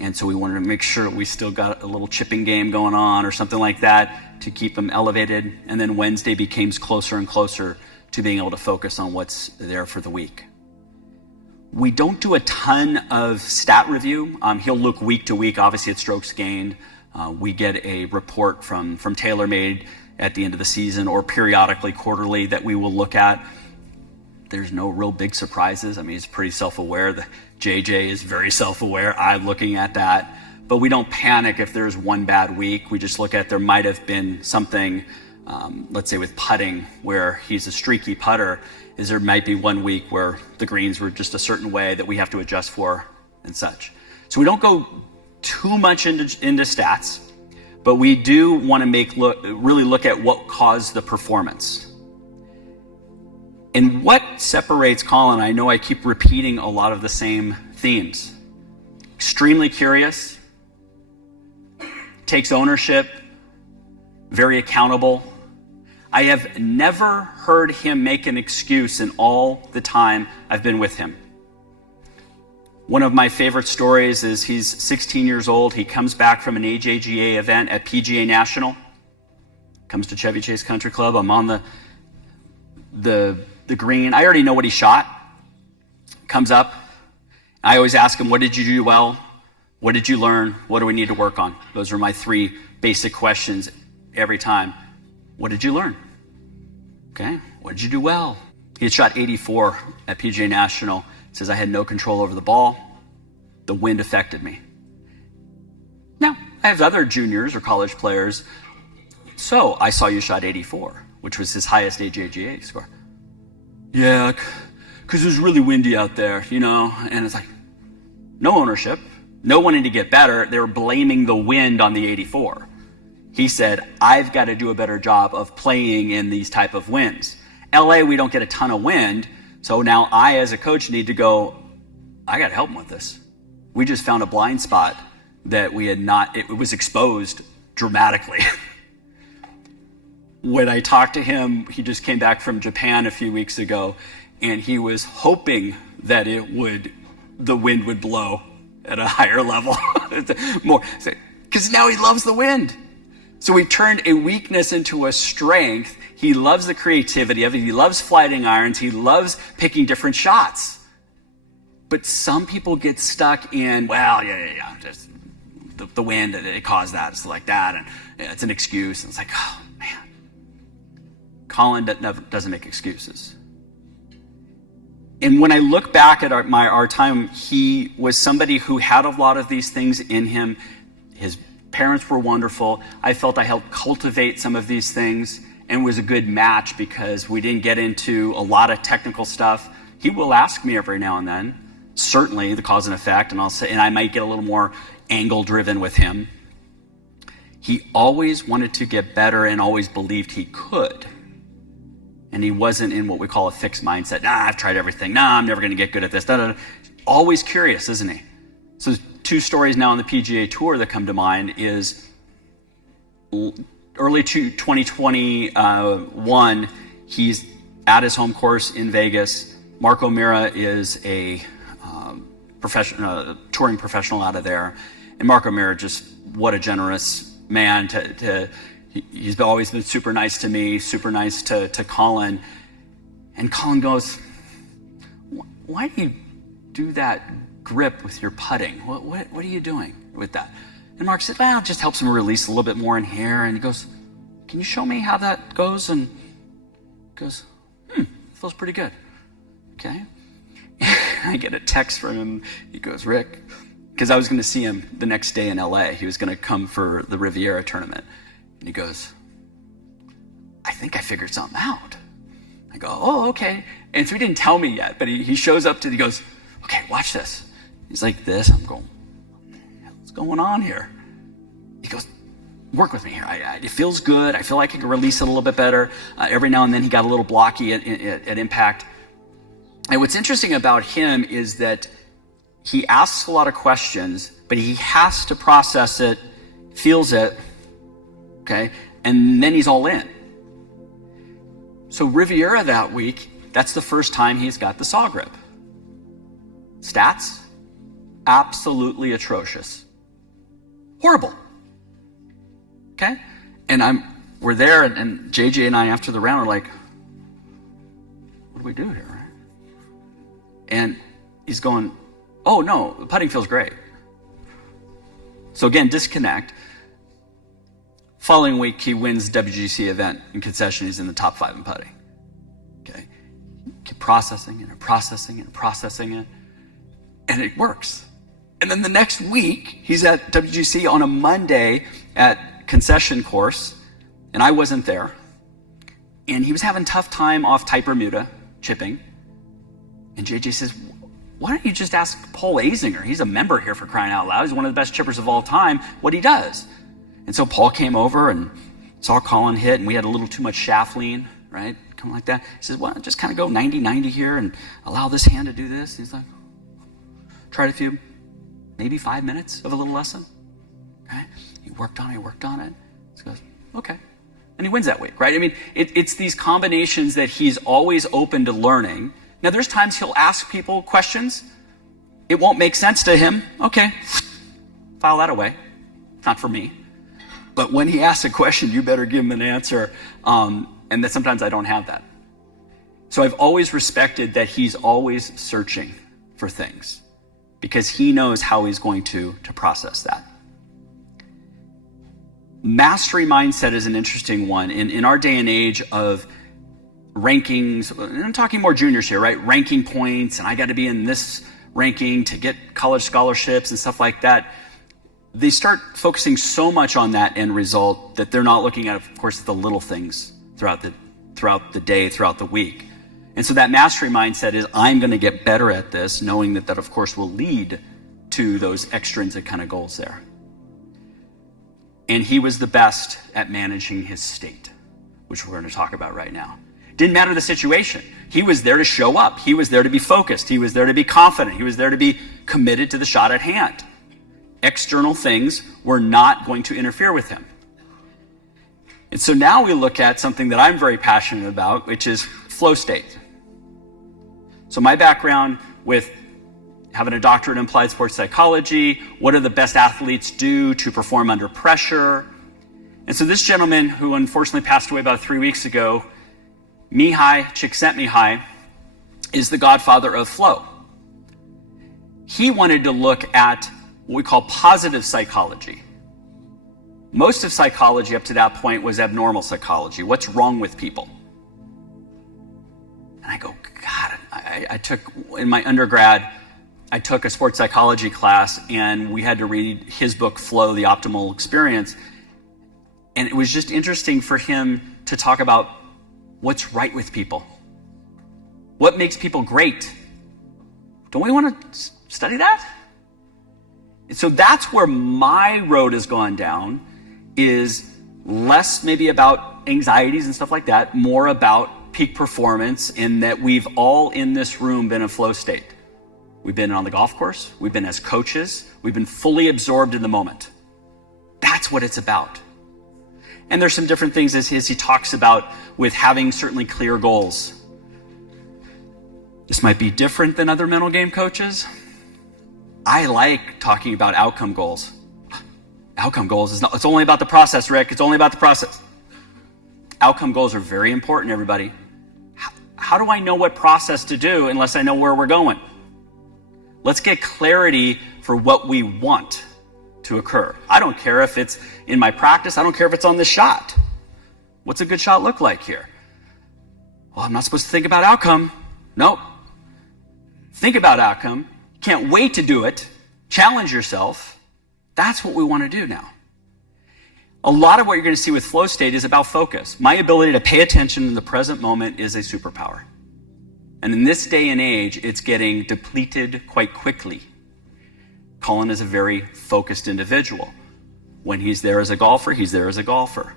And so we wanted to make sure we still got a little chipping game going on or something like that to keep them elevated. And then Wednesday became closer and closer to being able to focus on what's there for the week. We don't do a ton of stat review. He'll look week to week, obviously at strokes gained. We get a report from TaylorMade at the end of the season or periodically, quarterly, that we will look at. There's no real big surprises. I mean, he's pretty self-aware. The JJ is very self-aware. I'm looking at that. But we don't panic if there's one bad week. We just look at there might have been something, let's say with putting, where he's a streaky putter, is there might be one week where the greens were just a certain way that we have to adjust for and such. So we don't go too much into stats, but we do want to really look at what caused the performance. And what separates Collin, I know I keep repeating a lot of the same themes. Extremely curious, takes ownership, very accountable. I have never heard him make an excuse in all the time I've been with him. One of my favorite stories is he's 16 years old. He comes back from an AJGA event at PGA National, comes to Chevy Chase Country Club. I'm on the green. I already know what he shot. Comes up. I always ask him, what did you do well? What did you learn? What do we need to work on? Those are my 3 basic questions every time. What did you learn? Okay, what did you do well? He had shot 84 at PGA National. Says, I had no control over the ball. The wind affected me. Now, I have other juniors or college players. So I saw you shot 84, which was his highest AJGA score. Yeah, because it was really windy out there, you know? And it's like, no ownership, no wanting to get better. They were blaming the wind on the 84. He said, I've got to do a better job of playing in these type of winds. LA, we don't get a ton of wind. So now I, as a coach, need to go, I got to help him with this. We just found a blind spot that we had not, it was exposed dramatically. When I talked to him, he just came back from Japan a few weeks ago, and he was hoping that the wind would blow at a higher level. More, because now he loves the wind. So we turned a weakness into a strength. He loves the creativity of it. He loves flighting irons. He loves picking different shots. But some people get stuck in, well, yeah, just the wind, it caused that, it's like that, and it's an excuse. And it's like, oh, man. Collin doesn't make excuses. And when I look back at our time, he was somebody who had a lot of these things in him. His parents were wonderful. I felt I helped cultivate some of these things and was a good match because we didn't get into a lot of technical stuff. He will ask me every now and then, certainly the cause and effect, and I might get a little more angle driven with him. He always wanted to get better and always believed he could. And he wasn't in what we call a fixed mindset. I've tried everything. I'm never going to get good at this. Always curious, isn't he? So 2 stories now on the PGA Tour that come to mind is early 2021, he's at his home course in Vegas. Mark O'Meara is a touring professional out of there. And Mark O'Meara, just what a generous man. He's always been super nice to me, super nice to Collin. And Collin goes, why do you do that grip with your putting? What are you doing with that? And Mark said, well, it just helps him release a little bit more in here. And he goes, can you show me how that goes? And he goes, feels pretty good. Okay. I get a text from him. He goes, Rick, because I was going to see him the next day in LA. He was going to come for the Riviera tournament. And he goes, I think I figured something out. I go, oh, okay. And so he didn't tell me yet, but he shows up he goes, okay, watch this. He's like this. I'm going, what's going on here? He goes, work with me here. It feels good. I feel like I can release it a little bit better. Every now and then he got a little blocky at impact. And what's interesting about him is that he asks a lot of questions, but he has to process it, feels it, okay, and then he's all in. So Riviera that week, that's the first time he's got the saw grip. Stats, absolutely atrocious. Horrible. Okay? And we're there, and JJ and I after the round are like, what do we do here? And he's going, oh no, the putting feels great. So again, disconnect. Following week, he wins WGC event in concession. He's in the top 5 in putting. Okay, keep processing it and processing it and processing it, and it works. And then the next week, he's at WGC on a Monday at concession course, and I wasn't there. And he was having a tough time off tight Bermuda, chipping. And JJ says, why don't you just ask Paul Azinger? He's a member here, for crying out loud. He's one of the best chippers of all time, what he does. And so Paul came over and saw Collin hit, and we had a little too much shaft lean, right? Come like that. He says, well, just kind of go 90-90 here and allow this hand to do this. And he's like, tried a few, maybe 5 minutes of a little lesson. Okay? He worked on it. He goes, okay. And he wins that week, right? I mean, it's these combinations that he's always open to learning. Now, there's times he'll ask people questions. It won't make sense to him. Okay, file that away. Not for me. But when he asks a question, you better give him an answer. And that sometimes I don't have that. So I've always respected that he's always searching for things because he knows how he's going to process that. Mastery mindset is an interesting one. In our day and age of rankings, and I'm talking more juniors here, right? Ranking points, and I got to be in this ranking to get college scholarships and stuff like that. They start focusing so much on that end result that they're not looking at, of course, the little things throughout the day, throughout the week. And so that mastery mindset is, I'm going to get better at this, knowing that of course will lead to those extrinsic kind of goals there. And he was the best at managing his state, which we're going to talk about right now. Didn't matter the situation. He was there to show up. He was there to be focused. He was there to be confident. He was there to be committed to the shot at hand. External things were not going to interfere with him. And so now we look at something that I'm very passionate about, which is flow state. So my background with having a doctorate in applied sports psychology, what do the best athletes do to perform under pressure? And so this gentleman, who unfortunately passed away about 3 weeks ago, Csikszentmihalyi, is the godfather of flow. He wanted to look at what we call positive psychology. Most of psychology up to that point was abnormal psychology. What's wrong with people? And I go, God, I took, in my undergrad, I took a sports psychology class and we had to read his book, Flow, The Optimal Experience. And it was just interesting for him to talk about what's right with people. What makes people great? Don't we want to study that? And so that's where my road has gone down, is less maybe about anxieties and stuff like that, more about peak performance, in that we've all in this room been in flow state. We've been on the golf course, we've been as coaches, we've been fully absorbed in the moment. That's what it's about. And there's some different things as he talks about with having certainly clear goals. This might be different than other mental game coaches. I like talking about outcome goals. Outcome goals is not, it's only about the process, Rick. It's only about the process. Outcome goals are very important, everybody. How do I know what process to do unless I know where we're going? Let's get clarity for what we want to occur. I don't care if it's in my practice. I don't care if it's on this shot. What's a good shot look like here? Well, I'm not supposed to think about outcome. Nope. Think about outcome. Can't wait to do it. Challenge yourself. That's what we want to do now. A lot of what you're going to see with flow state is about focus. My ability to pay attention in the present moment is a superpower. And in this day and age, it's getting depleted quite quickly. Collin is a very focused individual. When he's there as a golfer, he's there as a golfer.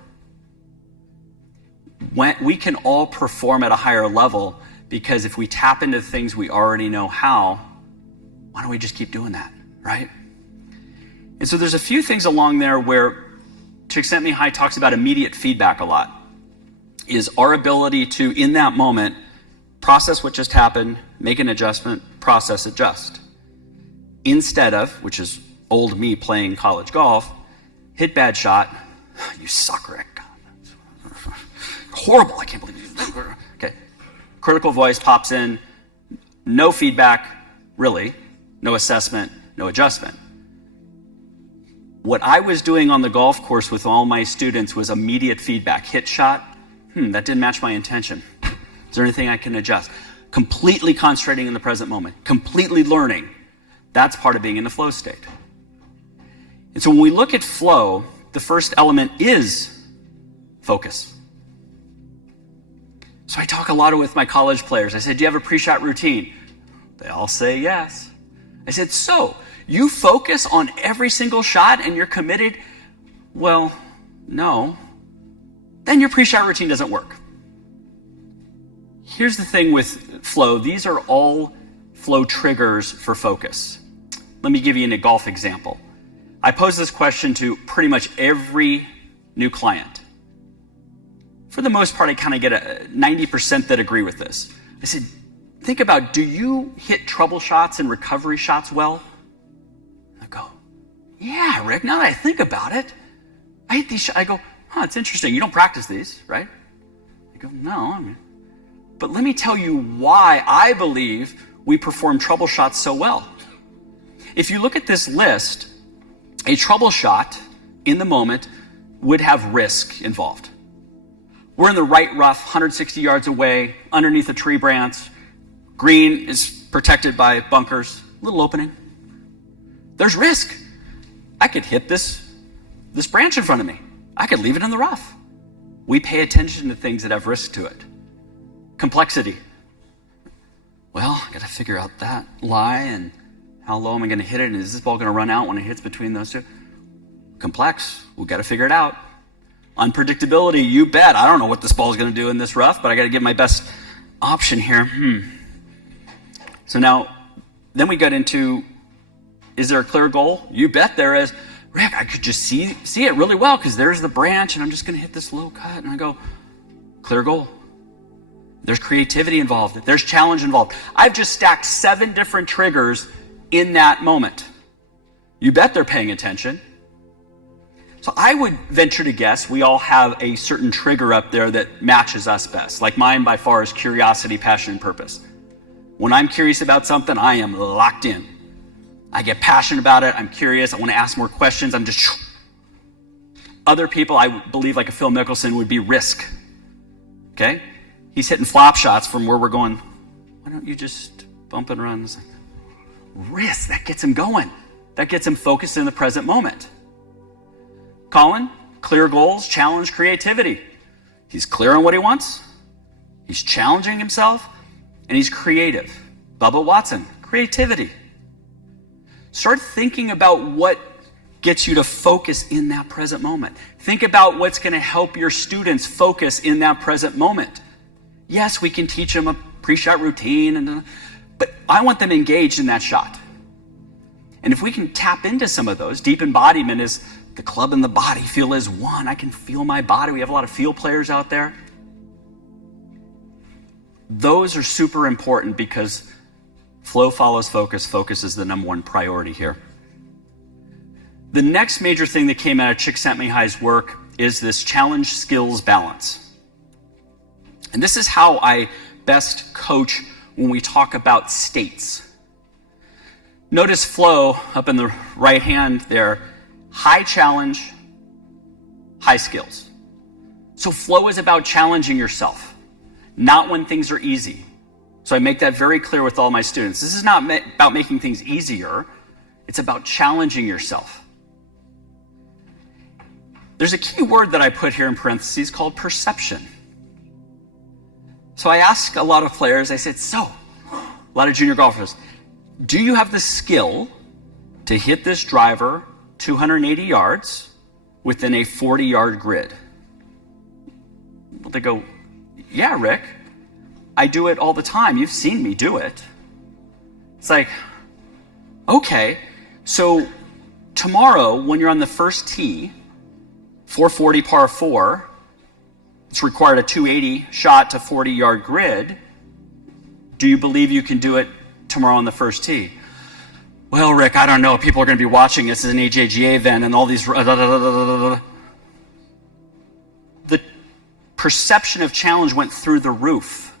We can all perform at a higher level because if we tap into things we already know how, why don't we just keep doing that, right? And so there's a few things along there where Csikszentmihalyi talks about immediate feedback a lot, is our ability to, in that moment, process what just happened, make an adjustment, process, adjust. Instead of, which is old me playing college golf, hit bad shot, you suck, Rick. Horrible, I can't believe you. Okay. Critical voice pops in, no feedback, really, no assessment, no adjustment. What I was doing on the golf course with all my students was immediate feedback. Hit shot, that didn't match my intention. Is there anything I can adjust? Completely concentrating in the present moment, completely learning. That's part of being in the flow state. And so when we look at flow, the first element is focus. So I talk a lot with my college players. I said, do you have a pre-shot routine? They all say yes. I said, so you focus on every single shot and you're committed? Well, no. Then your pre-shot routine doesn't work. Here's the thing with flow. These are all flow triggers for focus. Let me give you a golf example. I pose this question to pretty much every new client. For the most part, I kind of get a 90% that agree with this. I said, think about, do you hit trouble shots and recovery shots well? I go, yeah, Rick, now that I think about it, I hit these shots. I go, it's interesting. You don't practice these, right? I go, no. But let me tell you why I believe we perform trouble shots so well. If you look at this list, a trouble shot in the moment would have risk involved. We're in the right rough, 160 yards away, underneath a tree branch. Green is protected by bunkers, little opening. There's risk. I could hit this branch in front of me. I could leave it in the rough. We pay attention to things that have risk to it. Complexity. Well, I got to figure out that lie and how low am I going to hit it, and is this ball going to run out when it hits between those two? Complex. We've got to figure it out. Unpredictability. You bet. I don't know what this ball is going to do in this rough, but I got to give my best option here. So now, then we got into, is there a clear goal? You bet there is. Rick, I could just see it really well because there's the branch and I'm just going to hit this low cut. And I go, clear goal. There's creativity involved. There's challenge involved. I've just stacked 7 different triggers in that moment. You bet they're paying attention. So I would venture to guess we all have a certain trigger up there that matches us best. Like mine by far is curiosity, passion, and purpose. When I'm curious about something, I am locked in. I get passionate about it. I'm curious. I want to ask more questions. I'm just... Other people, I believe, like a Phil Mickelson, would be risk. Okay? He's hitting flop shots from where we're going, why don't you just bump and run? It's like, risk, that gets him going. That gets him focused in the present moment. Collin, clear goals, challenge creativity. He's clear on what he wants. He's challenging himself, and he's creative. Bubba Watson, creativity. Start thinking about what gets you to focus in that present moment. Think about what's going to help your students focus in that present moment. Yes, we can teach them a pre-shot routine, but I want them engaged in that shot. And if we can tap into some of those, deep embodiment is the club and the body feel as one. I can feel my body. We have a lot of field players out there. Those are super important because flow follows focus. Focus is the number one priority here. The next major thing that came out of Csikszentmihalyi's work is this challenge skills balance. And this is how I best coach when we talk about states. Notice flow up in the right hand there, high challenge, high skills. So flow is about challenging yourself, not when things are easy. So I make that very clear with all my students. This is not about making things easier. It's about challenging yourself. There's a key word that I put here in parentheses called perception. So I ask a lot of players, I said, a lot of junior golfers, do you have the skill to hit this driver 280 yards within a 40-yard grid? Well, they go, yeah, Rick, I do it all the time. You've seen me do it. It's like, okay, so tomorrow when you're on the first tee, 440 par 4, it's required a 280 shot to 40-yard grid. Do you believe you can do it tomorrow on the first tee? Well, Rick, I don't know. People are going to be watching this as an AJGA event and all these... The perception of challenge went through the roof.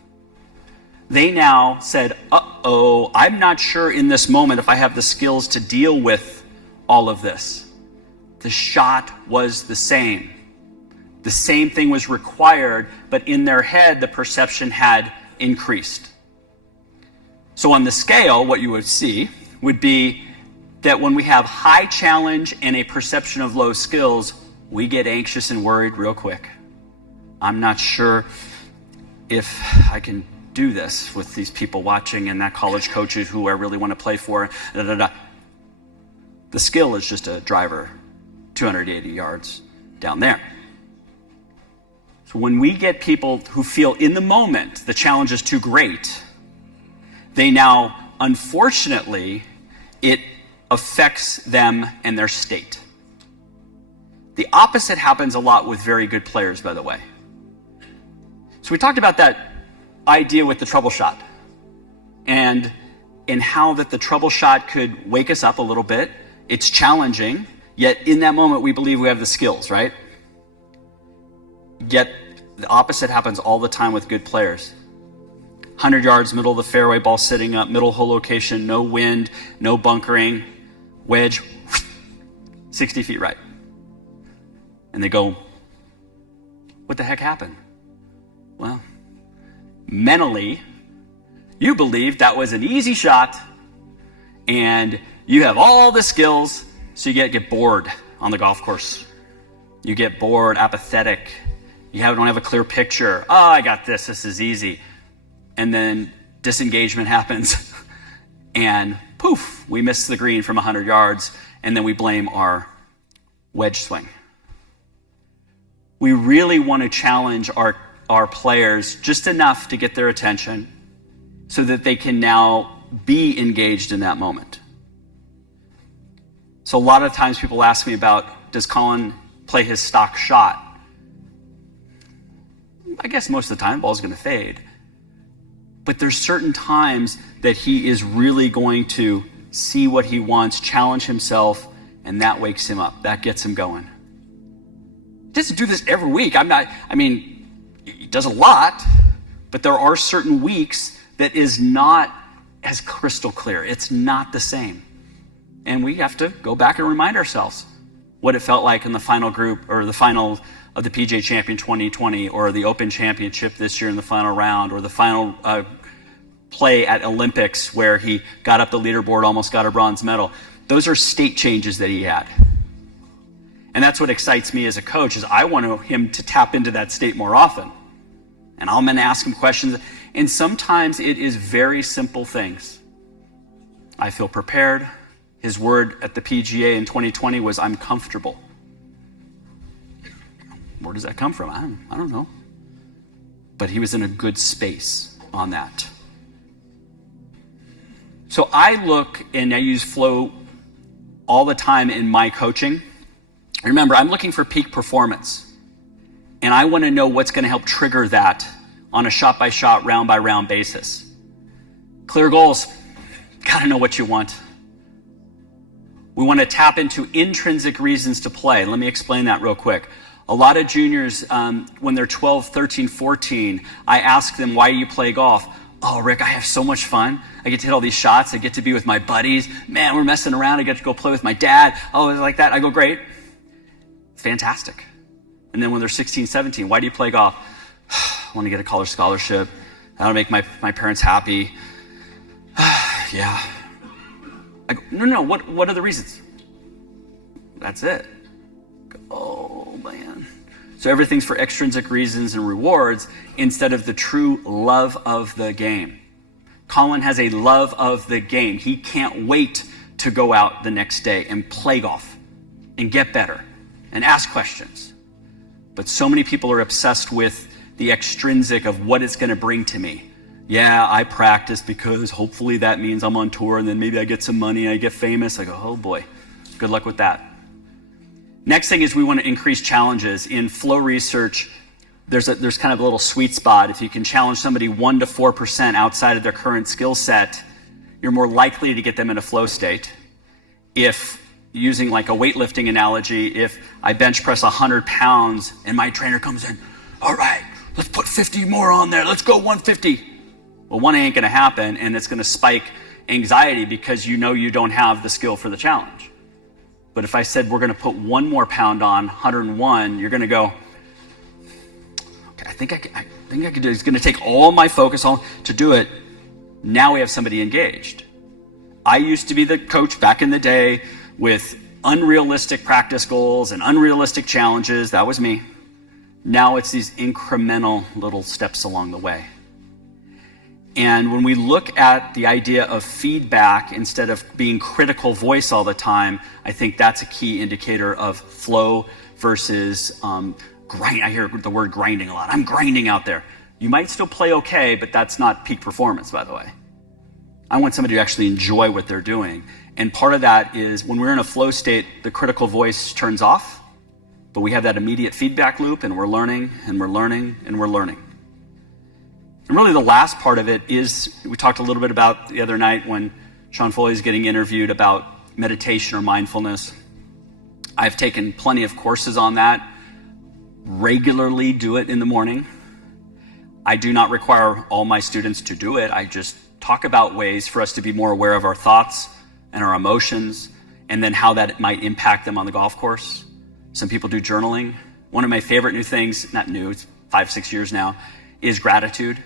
They now said, uh-oh, I'm not sure in this moment if I have the skills to deal with all of this. The shot was the same. The same thing was required, but in their head, the perception had increased. So on the scale, what you would see would be that when we have high challenge and a perception of low skills, we get anxious and worried real quick. I'm not sure if I can do this with these people watching and that college coaches who I really want to play for. The skill is just a driver 280 yards down there. So when we get people who feel in the moment the challenge is too great, they now, unfortunately, it affects them and their state. The opposite happens a lot with very good players, by the way. So we talked about that idea with the trouble shot and how that the trouble shot could wake us up a little bit. It's challenging, yet in that moment we believe we have the skills, right? Yet the opposite happens all the time with good players. 100 yards, middle of the fairway, ball sitting up, middle hole location, no wind, no bunkering, wedge, 60 feet right. And they go, what the heck happened? Well, mentally, you believe that was an easy shot and you have all the skills, so you get bored on the golf course. You get bored, apathetic. You don't have a clear picture. Oh, I got this. This is easy. And then disengagement happens and poof, we miss the green from 100 yards and then we blame our wedge swing. We really want to challenge our players just enough to get their attention so that they can now be engaged in that moment. So a lot of times people ask me about, does Collin play his stock shot? I guess most of the time the ball's going to fade. But there's certain times that he is really going to see what he wants, challenge himself, and that wakes him up. That gets him going. He doesn't do this every week. He does a lot, but there are certain weeks that is not as crystal clear. It's not the same. when we have to go back and remind ourselves what it felt like in the final group or the final of the PGA Champion 2020 or the Open Championship this year in the final round or the final play at Olympics where he got up the leaderboard, almost got a bronze medal. Those are state changes that he had. And that's what excites me as a coach is I want him to tap into that state more often. And I'm going to ask him questions. And sometimes it is very simple things. I feel prepared. His word at the PGA in 2020 was, I'm comfortable. Where does that come from? I don't know. But he was in a good space on that. So I look and I use flow all the time in my coaching. Remember, I'm looking for peak performance. And I want to know what's going to help trigger that on a shot-by-shot, round-by-round basis. Clear goals. Got to know what you want. We want to tap into intrinsic reasons to play. Let me explain that real quick. A lot of juniors, when they're 12, 13, 14, I ask them, why do you play golf? Oh, Rick, I have so much fun. I get to hit all these shots. I get to be with my buddies. Man, we're messing around. I get to go play with my dad. Oh, it's like that. I go, great. Fantastic. And then when they're 16, 17, why do you play golf? I want to get a college scholarship. I want to make my parents happy. Yeah. I go, no, what are the reasons? That's it. Oh, man. So everything's for extrinsic reasons and rewards instead of the true love of the game. Collin has a love of the game. He can't wait to go out the next day and play golf and get better and ask questions. But so many people are obsessed with the extrinsic of what it's going to bring to me. Yeah, I practice because hopefully that means I'm on tour and then maybe I get some money and I get famous. I go, oh boy, good luck with that. Next thing is we want to increase challenges. In flow research, there's kind of a little sweet spot. If you can challenge somebody 1% to 4% outside of their current skill set, you're more likely to get them in a flow state. If, using like a weightlifting analogy, if I bench press 100 pounds and my trainer comes in, all right, let's put 50 more on there. Let's go 150. Well, one ain't going to happen, and it's going to spike anxiety because you know you don't have the skill for the challenge. But if I said we're going to put one more pound on, 101, you're going to go, okay, I think I can do it. It's going to take all my focus to do it. Now we have somebody engaged. I used to be the coach back in the day with unrealistic practice goals and unrealistic challenges. That was me. Now it's these incremental little steps along the way. And when we look at the idea of feedback instead of being critical voice all the time, I think that's a key indicator of flow versus grind. I hear the word grinding a lot. I'm grinding out there. You might still play okay, but that's not peak performance, by the way. I want somebody to actually enjoy what they're doing. And part of that is when we're in a flow state, the critical voice turns off, but we have that immediate feedback loop and we're learning and we're learning and we're learning. And really the last part of it is, we talked a little bit about the other night when Sean Foley is getting interviewed about meditation or mindfulness. I've taken plenty of courses on that, regularly do it in the morning. I do not require all my students to do it. I just talk about ways for us to be more aware of our thoughts and our emotions, and then how that might impact them on the golf course. Some people do journaling. One of my favorite new things, not new, it's 5-6 years now, is gratitude.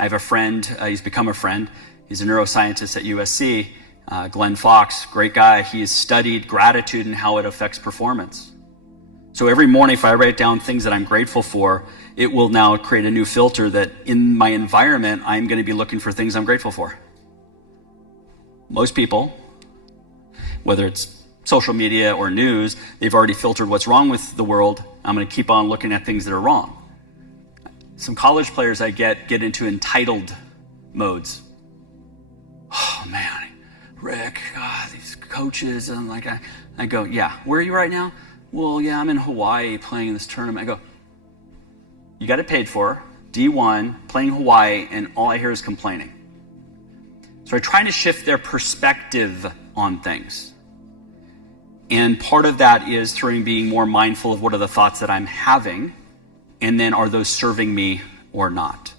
I have a friend, he's become a friend. He's a neuroscientist at USC, Glenn Fox, great guy. He has studied gratitude and how it affects performance. So every morning, if I write down things that I'm grateful for, it will now create a new filter that in my environment, I'm going to be looking for things I'm grateful for. Most people, whether it's social media or news, they've already filtered what's wrong with the world. I'm going to keep on looking at things that are wrong. Some college players I get into entitled modes. Oh man, Rick, these coaches, and like I go, yeah, where are you right now? Well, yeah, I'm in Hawaii playing in this tournament. I go, you got it paid for, D1, playing Hawaii, and all I hear is complaining. So I try to shift their perspective on things. And part of that is through being more mindful of what are the thoughts that I'm having, and then are those serving me or not.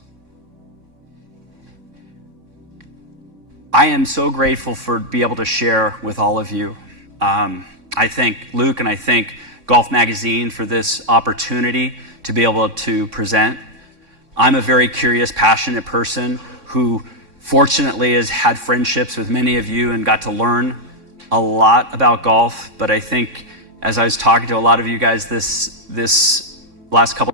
I am so grateful for be able to share with all of you. I thank Luke and I thank Golf Magazine for this opportunity to be able to present. I'm a very curious, passionate person who fortunately has had friendships with many of you and got to learn a lot about golf. But I think as I was talking to a lot of you guys this last couple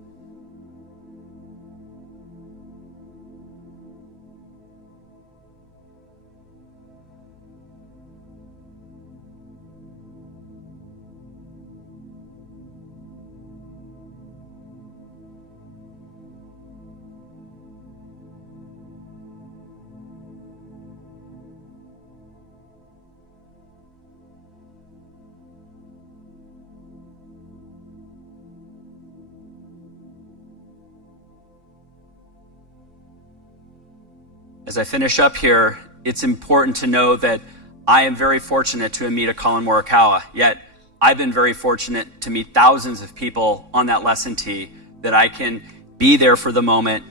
As I finish up here, it's important to know that I am very fortunate to meet a Collin Morikawa, yet I've been very fortunate to meet thousands of people on that lesson tee that I can be there for the moment.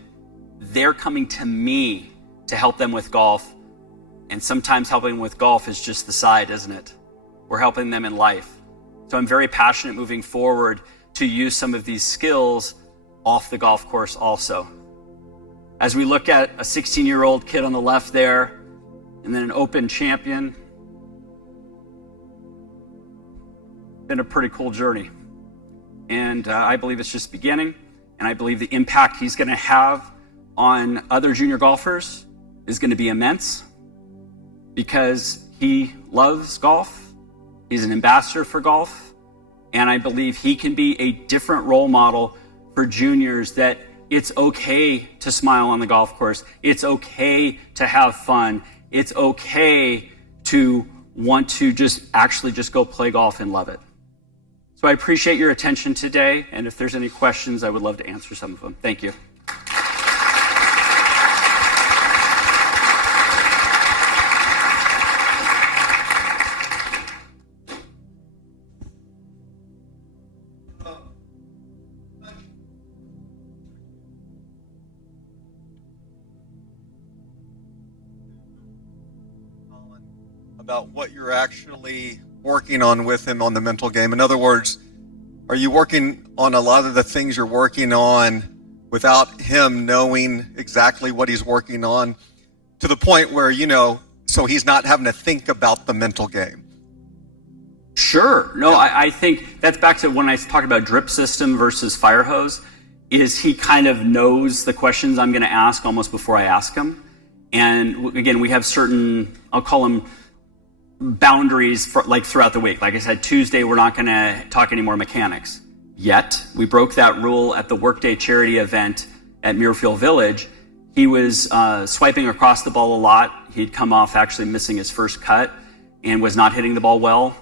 They're coming to me to help them with golf, and sometimes helping with golf is just the side, isn't it? We're helping them in life. So I'm very passionate moving forward to use some of these skills off the golf course also. As we look at a 16-year-old kid on the left there, and then an Open champion, been a pretty cool journey. And I believe it's just beginning, and I believe the impact he's gonna have on other junior golfers is gonna be immense because he loves golf, he's an ambassador for golf, and I believe he can be a different role model for juniors that it's okay to smile on the golf course. It's okay to have fun. It's okay to want to just go play golf and love it. So I appreciate your attention today, and if there's any questions, I would love to answer some of them. Thank you. About what you're actually working on with him on the mental game. In other words, are you working on a lot of the things you're working on without him knowing exactly what he's working on, to the point where, so he's not having to think about the mental game? Sure. No, yeah. I think that's back to when I talk about drip system versus fire hose, is he kind of knows the questions I'm going to ask almost before I ask him. And again, we have certain, I'll call them boundaries for, like, throughout the week. Like I said, Tuesday we're not going to talk any more mechanics. Yet we broke that rule at the Workday charity event at Muirfield Village. He was swiping across the ball a lot. He'd come off actually missing his first cut and was not hitting the ball well.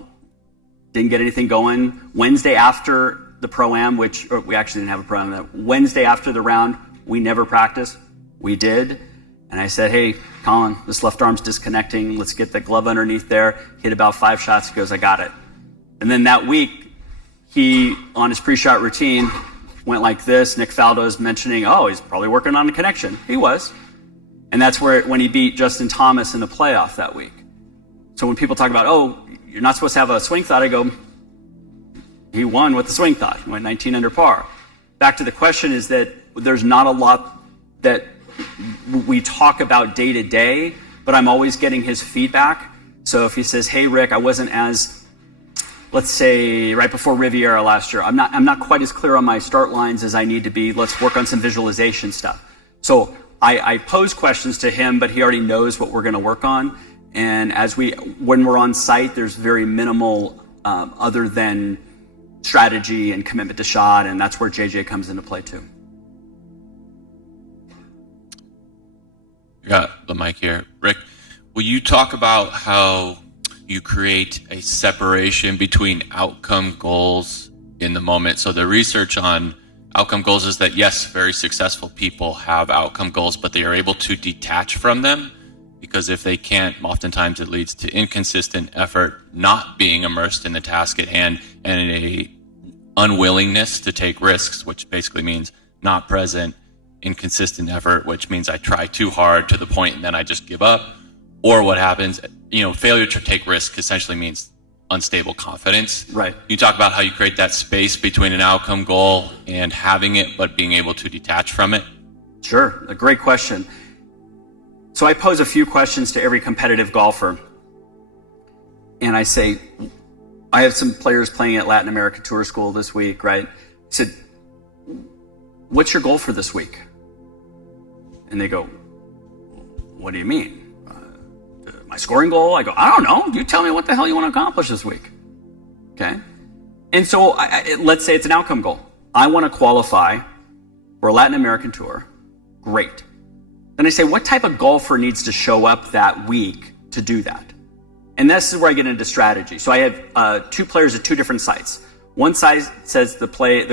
Didn't get anything going. Wednesday after the Pro-Am, we actually didn't have a Pro-Am that Wednesday after the round, we never practiced. We did. And I said, hey, Collin, this left arm's disconnecting. Let's get the glove underneath there. Hit about 5 shots. He goes, I got it. And then that week, he, on his pre-shot routine, went like this. Nick Faldo's mentioning, oh, he's probably working on a connection. He was. And that's when he beat Justin Thomas in the playoff that week. So when people talk about, oh, you're not supposed to have a swing thought, I go, he won with the swing thought. He went 19 under par. Back to the question is that there's not a lot that we talk about day to day, but I'm always getting his feedback. So if he says, hey, Rick, I wasn't as, let's say right before Riviera last year, I'm not quite as clear on my start lines as I need to be. Let's work on some visualization stuff. So I pose questions to him, but he already knows what we're going to work on. And when we're on site, there's very minimal other than strategy and commitment to shot, and that's where JJ comes into play too. You got the mic here. Rick, will you talk about how you create a separation between outcome goals in the moment? So the research on outcome goals is that, yes, very successful people have outcome goals, but they are able to detach from them, because if they can't, oftentimes it leads to inconsistent effort, not being immersed in the task at hand, and a unwillingness to take risks, which basically means not present, inconsistent effort, which means I try too hard to the point and then I just give up. or what happens, failure to take risk essentially means unstable confidence. Right. You talk about how you create that space between an outcome goal and having it, but being able to detach from it. Sure, a great question. So I pose a few questions to every competitive golfer. And I say, I have some players playing at Latin America Tour School this week, right? I said, what's your goal for this week? And they go, what do you mean? My scoring goal? I go, I don't know. You tell me what the hell you want to accomplish this week. Okay? And so let's say it's an outcome goal. I want to qualify for a Latin American tour. Great. Then I say, what type of golfer needs to show up that week to do that? And this is where I get into strategy. So I have two players at two different sites. One side says the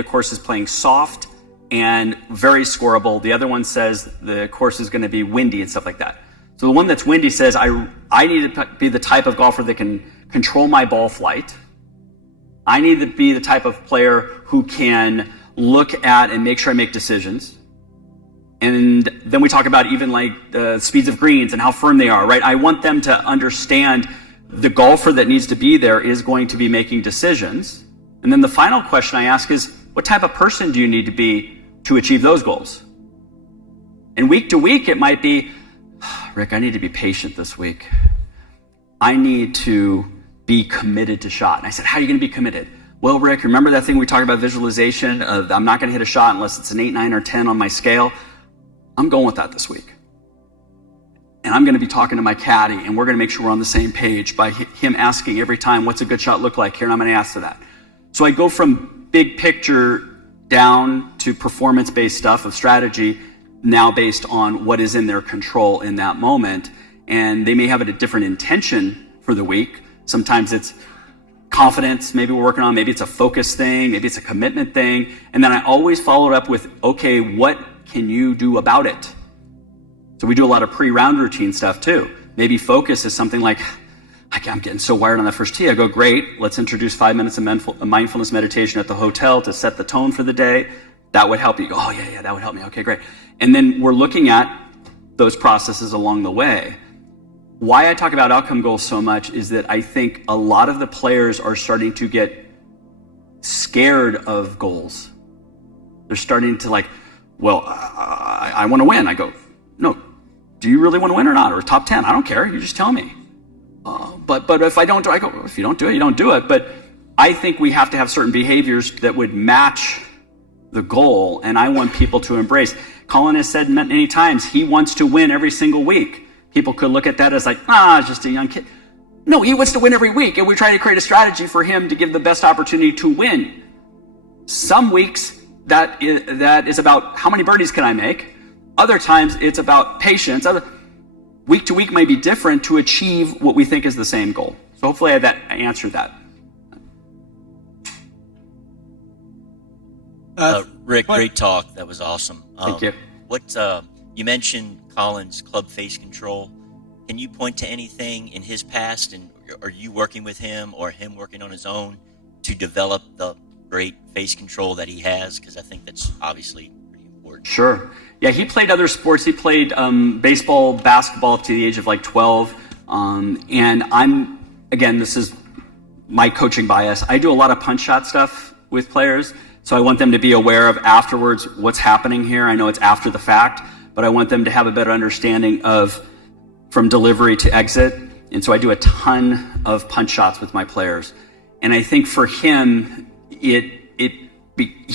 course is playing soft and very scoreable. The other one says the course is going to be windy and stuff like that. So the one that's windy says, I need to be the type of golfer that can control my ball flight. I need to be the type of player who can look at and make sure I make decisions. And then we talk about even like the speeds of greens and how firm they are, right? I want them to understand the golfer that needs to be there is going to be making decisions. And then the final question I ask is, what type of person do you need to be to achieve those goals? And week to week, it might be, Rick, I need to be patient this week. I need to be committed to shot. And I said, how are you going to be committed? Well, Rick, remember that thing we talked about visualization? I'm not going to hit a shot unless it's an 8, 9, or 10 on my scale. I'm going with that this week. And I'm going to be talking to my caddy, and we're going to make sure we're on the same page by him asking every time, what's a good shot look like here? And I'm going to answer that. So I go from big picture down to performance-based stuff of strategy, now based on what is in their control in that moment. And they may have a different intention for the week. Sometimes it's confidence, maybe we're working on, maybe it's a focus thing, maybe it's a commitment thing. And then I always follow it up with, okay, what can you do about it? So we do a lot of pre-round routine stuff too. Maybe focus is something like, I'm getting so wired on that first tee. I go, great, let's introduce 5 minutes of mindfulness meditation at the hotel to set the tone for the day. That would help you. Go, oh yeah, that would help me. Okay, great. And then we're looking at those processes along the way. Why I talk about outcome goals so much is that I think a lot of the players are starting to get scared of goals. They're starting to like, well, I want to win. I go, no, do you really want to win or not? Or top 10? I don't care. You just tell me. But if I don't do it, I go, if you don't do it, you don't do it. But I think we have to have certain behaviors that would match the goal, and I want people to embrace. Collin has said many times he wants to win every single week. People could look at that as like, it's just a young kid. No, he wants to win every week, and we try to create a strategy for him to give the best opportunity to win. Some weeks that is about how many birdies can I make. Other times it's about patience. Week to week might be different to achieve what we think is the same goal. So hopefully I answered that. Rick, great talk. That was awesome. Thank you. You mentioned Collin's club face control. Can you point to anything in his past, and are you working with him or him working on his own to develop the great face control that he has? Because I think that's obviously pretty important. Sure. Yeah, he played other sports. He played baseball, basketball up to the age of like 12. And this is my coaching bias. I do a lot of punch shot stuff with players. So I want them to be aware of afterwards what's happening here. I know it's after the fact, but I want them to have a better understanding of from delivery to exit. And so I do a ton of punch shots with my players. And I think for him, he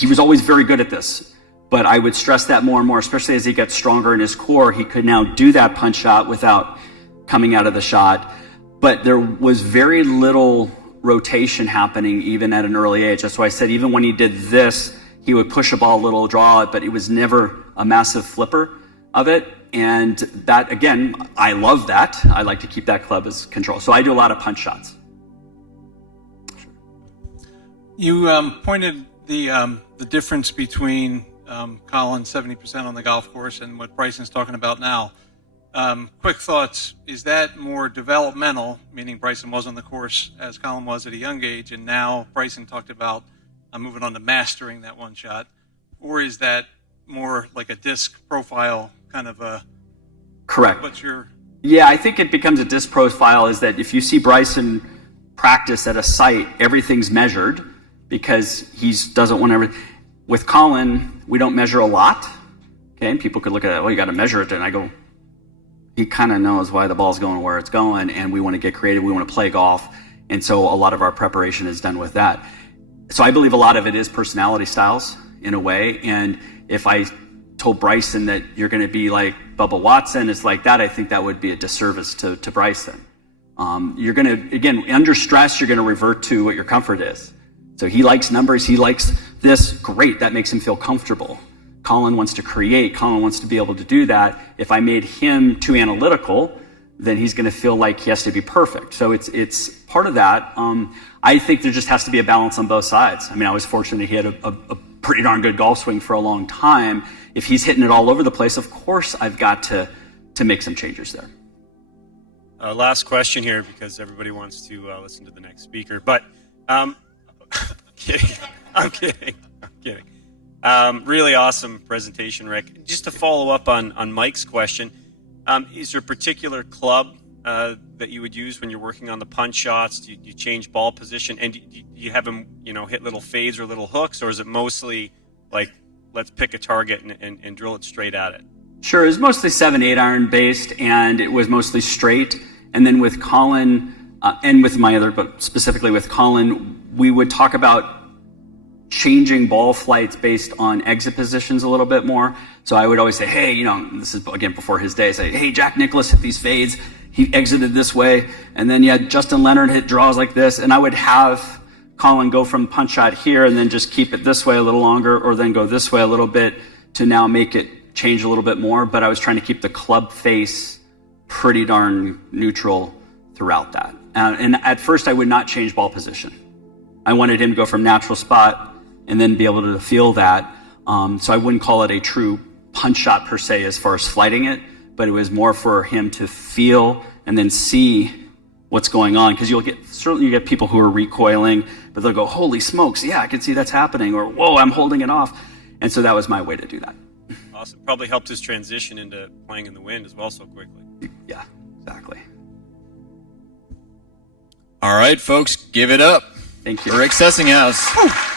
was always very good at this. But I would stress that more and more, especially as he gets stronger in his core. He could now do that punch shot without coming out of the shot. But there was very little rotation happening even at an early age. That's why I said even when he did this, he would push a ball a little, draw it, but it was never a massive flipper of it. And that, again, I love that. I like to keep that club as control. So I do a lot of punch shots. You pointed the difference between Collin 70% on the golf course and what Bryson's talking about now. Quick thoughts, is that more developmental, meaning Bryson was on the course as Collin was at a young age, and now Bryson talked about moving on to mastering that one shot, or is that more like a disc profile kind of a... Correct. What's your... Yeah, I think it becomes a disc profile is that if you see Bryson practice at a site, everything's measured because he doesn't want everything. With Collin, we don't measure a lot. Okay, and people could look at it, well, you got to measure it. And I go, he kind of knows why the ball's going where it's going, and we want to get creative. We want to play golf. And so a lot of our preparation is done with that. So I believe a lot of it is personality styles in a way. And if I told Bryson that you're going to be like Bubba Watson, it's like that, I think that would be a disservice to Bryson. You're going to, again, under stress, you're going to revert to what your comfort is. So he likes numbers, he likes this, great, that makes him feel comfortable. Collin wants to create, Collin wants to be able to do that. If I made him too analytical, then he's going to feel like he has to be perfect. So it's part of that. I think there just has to be a balance on both sides. I mean, I was fortunate he had a pretty darn good golf swing for a long time. If he's hitting it all over the place, of course I've got to make some changes there. Last question here, because everybody wants to listen to the next speaker. But I'm kidding. Really awesome presentation, Rick. Just to follow up on Mike's question, is there a particular club that you would use when you're working on the punch shots? Do you change ball position? And do you have him, hit little fades or little hooks? Or is it mostly like, let's pick a target and drill it straight at it? Sure, it was mostly 7-8 iron based, and it was mostly straight. And then with Collin, and with my other, but specifically with Collin, we would talk about changing ball flights based on exit positions a little bit more. So I would always say, hey, this is again before his day, say, hey, Jack Nicklaus hit these fades. He exited this way. And then Justin Leonard hit draws like this. And I would have Collin go from punch shot here and then just keep it this way a little longer, or then go this way a little bit to now make it change a little bit more. But I was trying to keep the club face pretty darn neutral throughout that. And at first I would not change ball position. I wanted him to go from natural spot and then be able to feel that. So I wouldn't call it a true punch shot per se as far as flighting it, but it was more for him to feel and then see what's going on. Because you get people who are recoiling, but they'll go, holy smokes, yeah, I can see that's happening, or whoa, I'm holding it off. And so that was my way to do that. Awesome. Probably helped his transition into playing in the wind as well so quickly. Yeah, exactly. All right, folks, give it up. Thank you. For Rick Sessinghaus.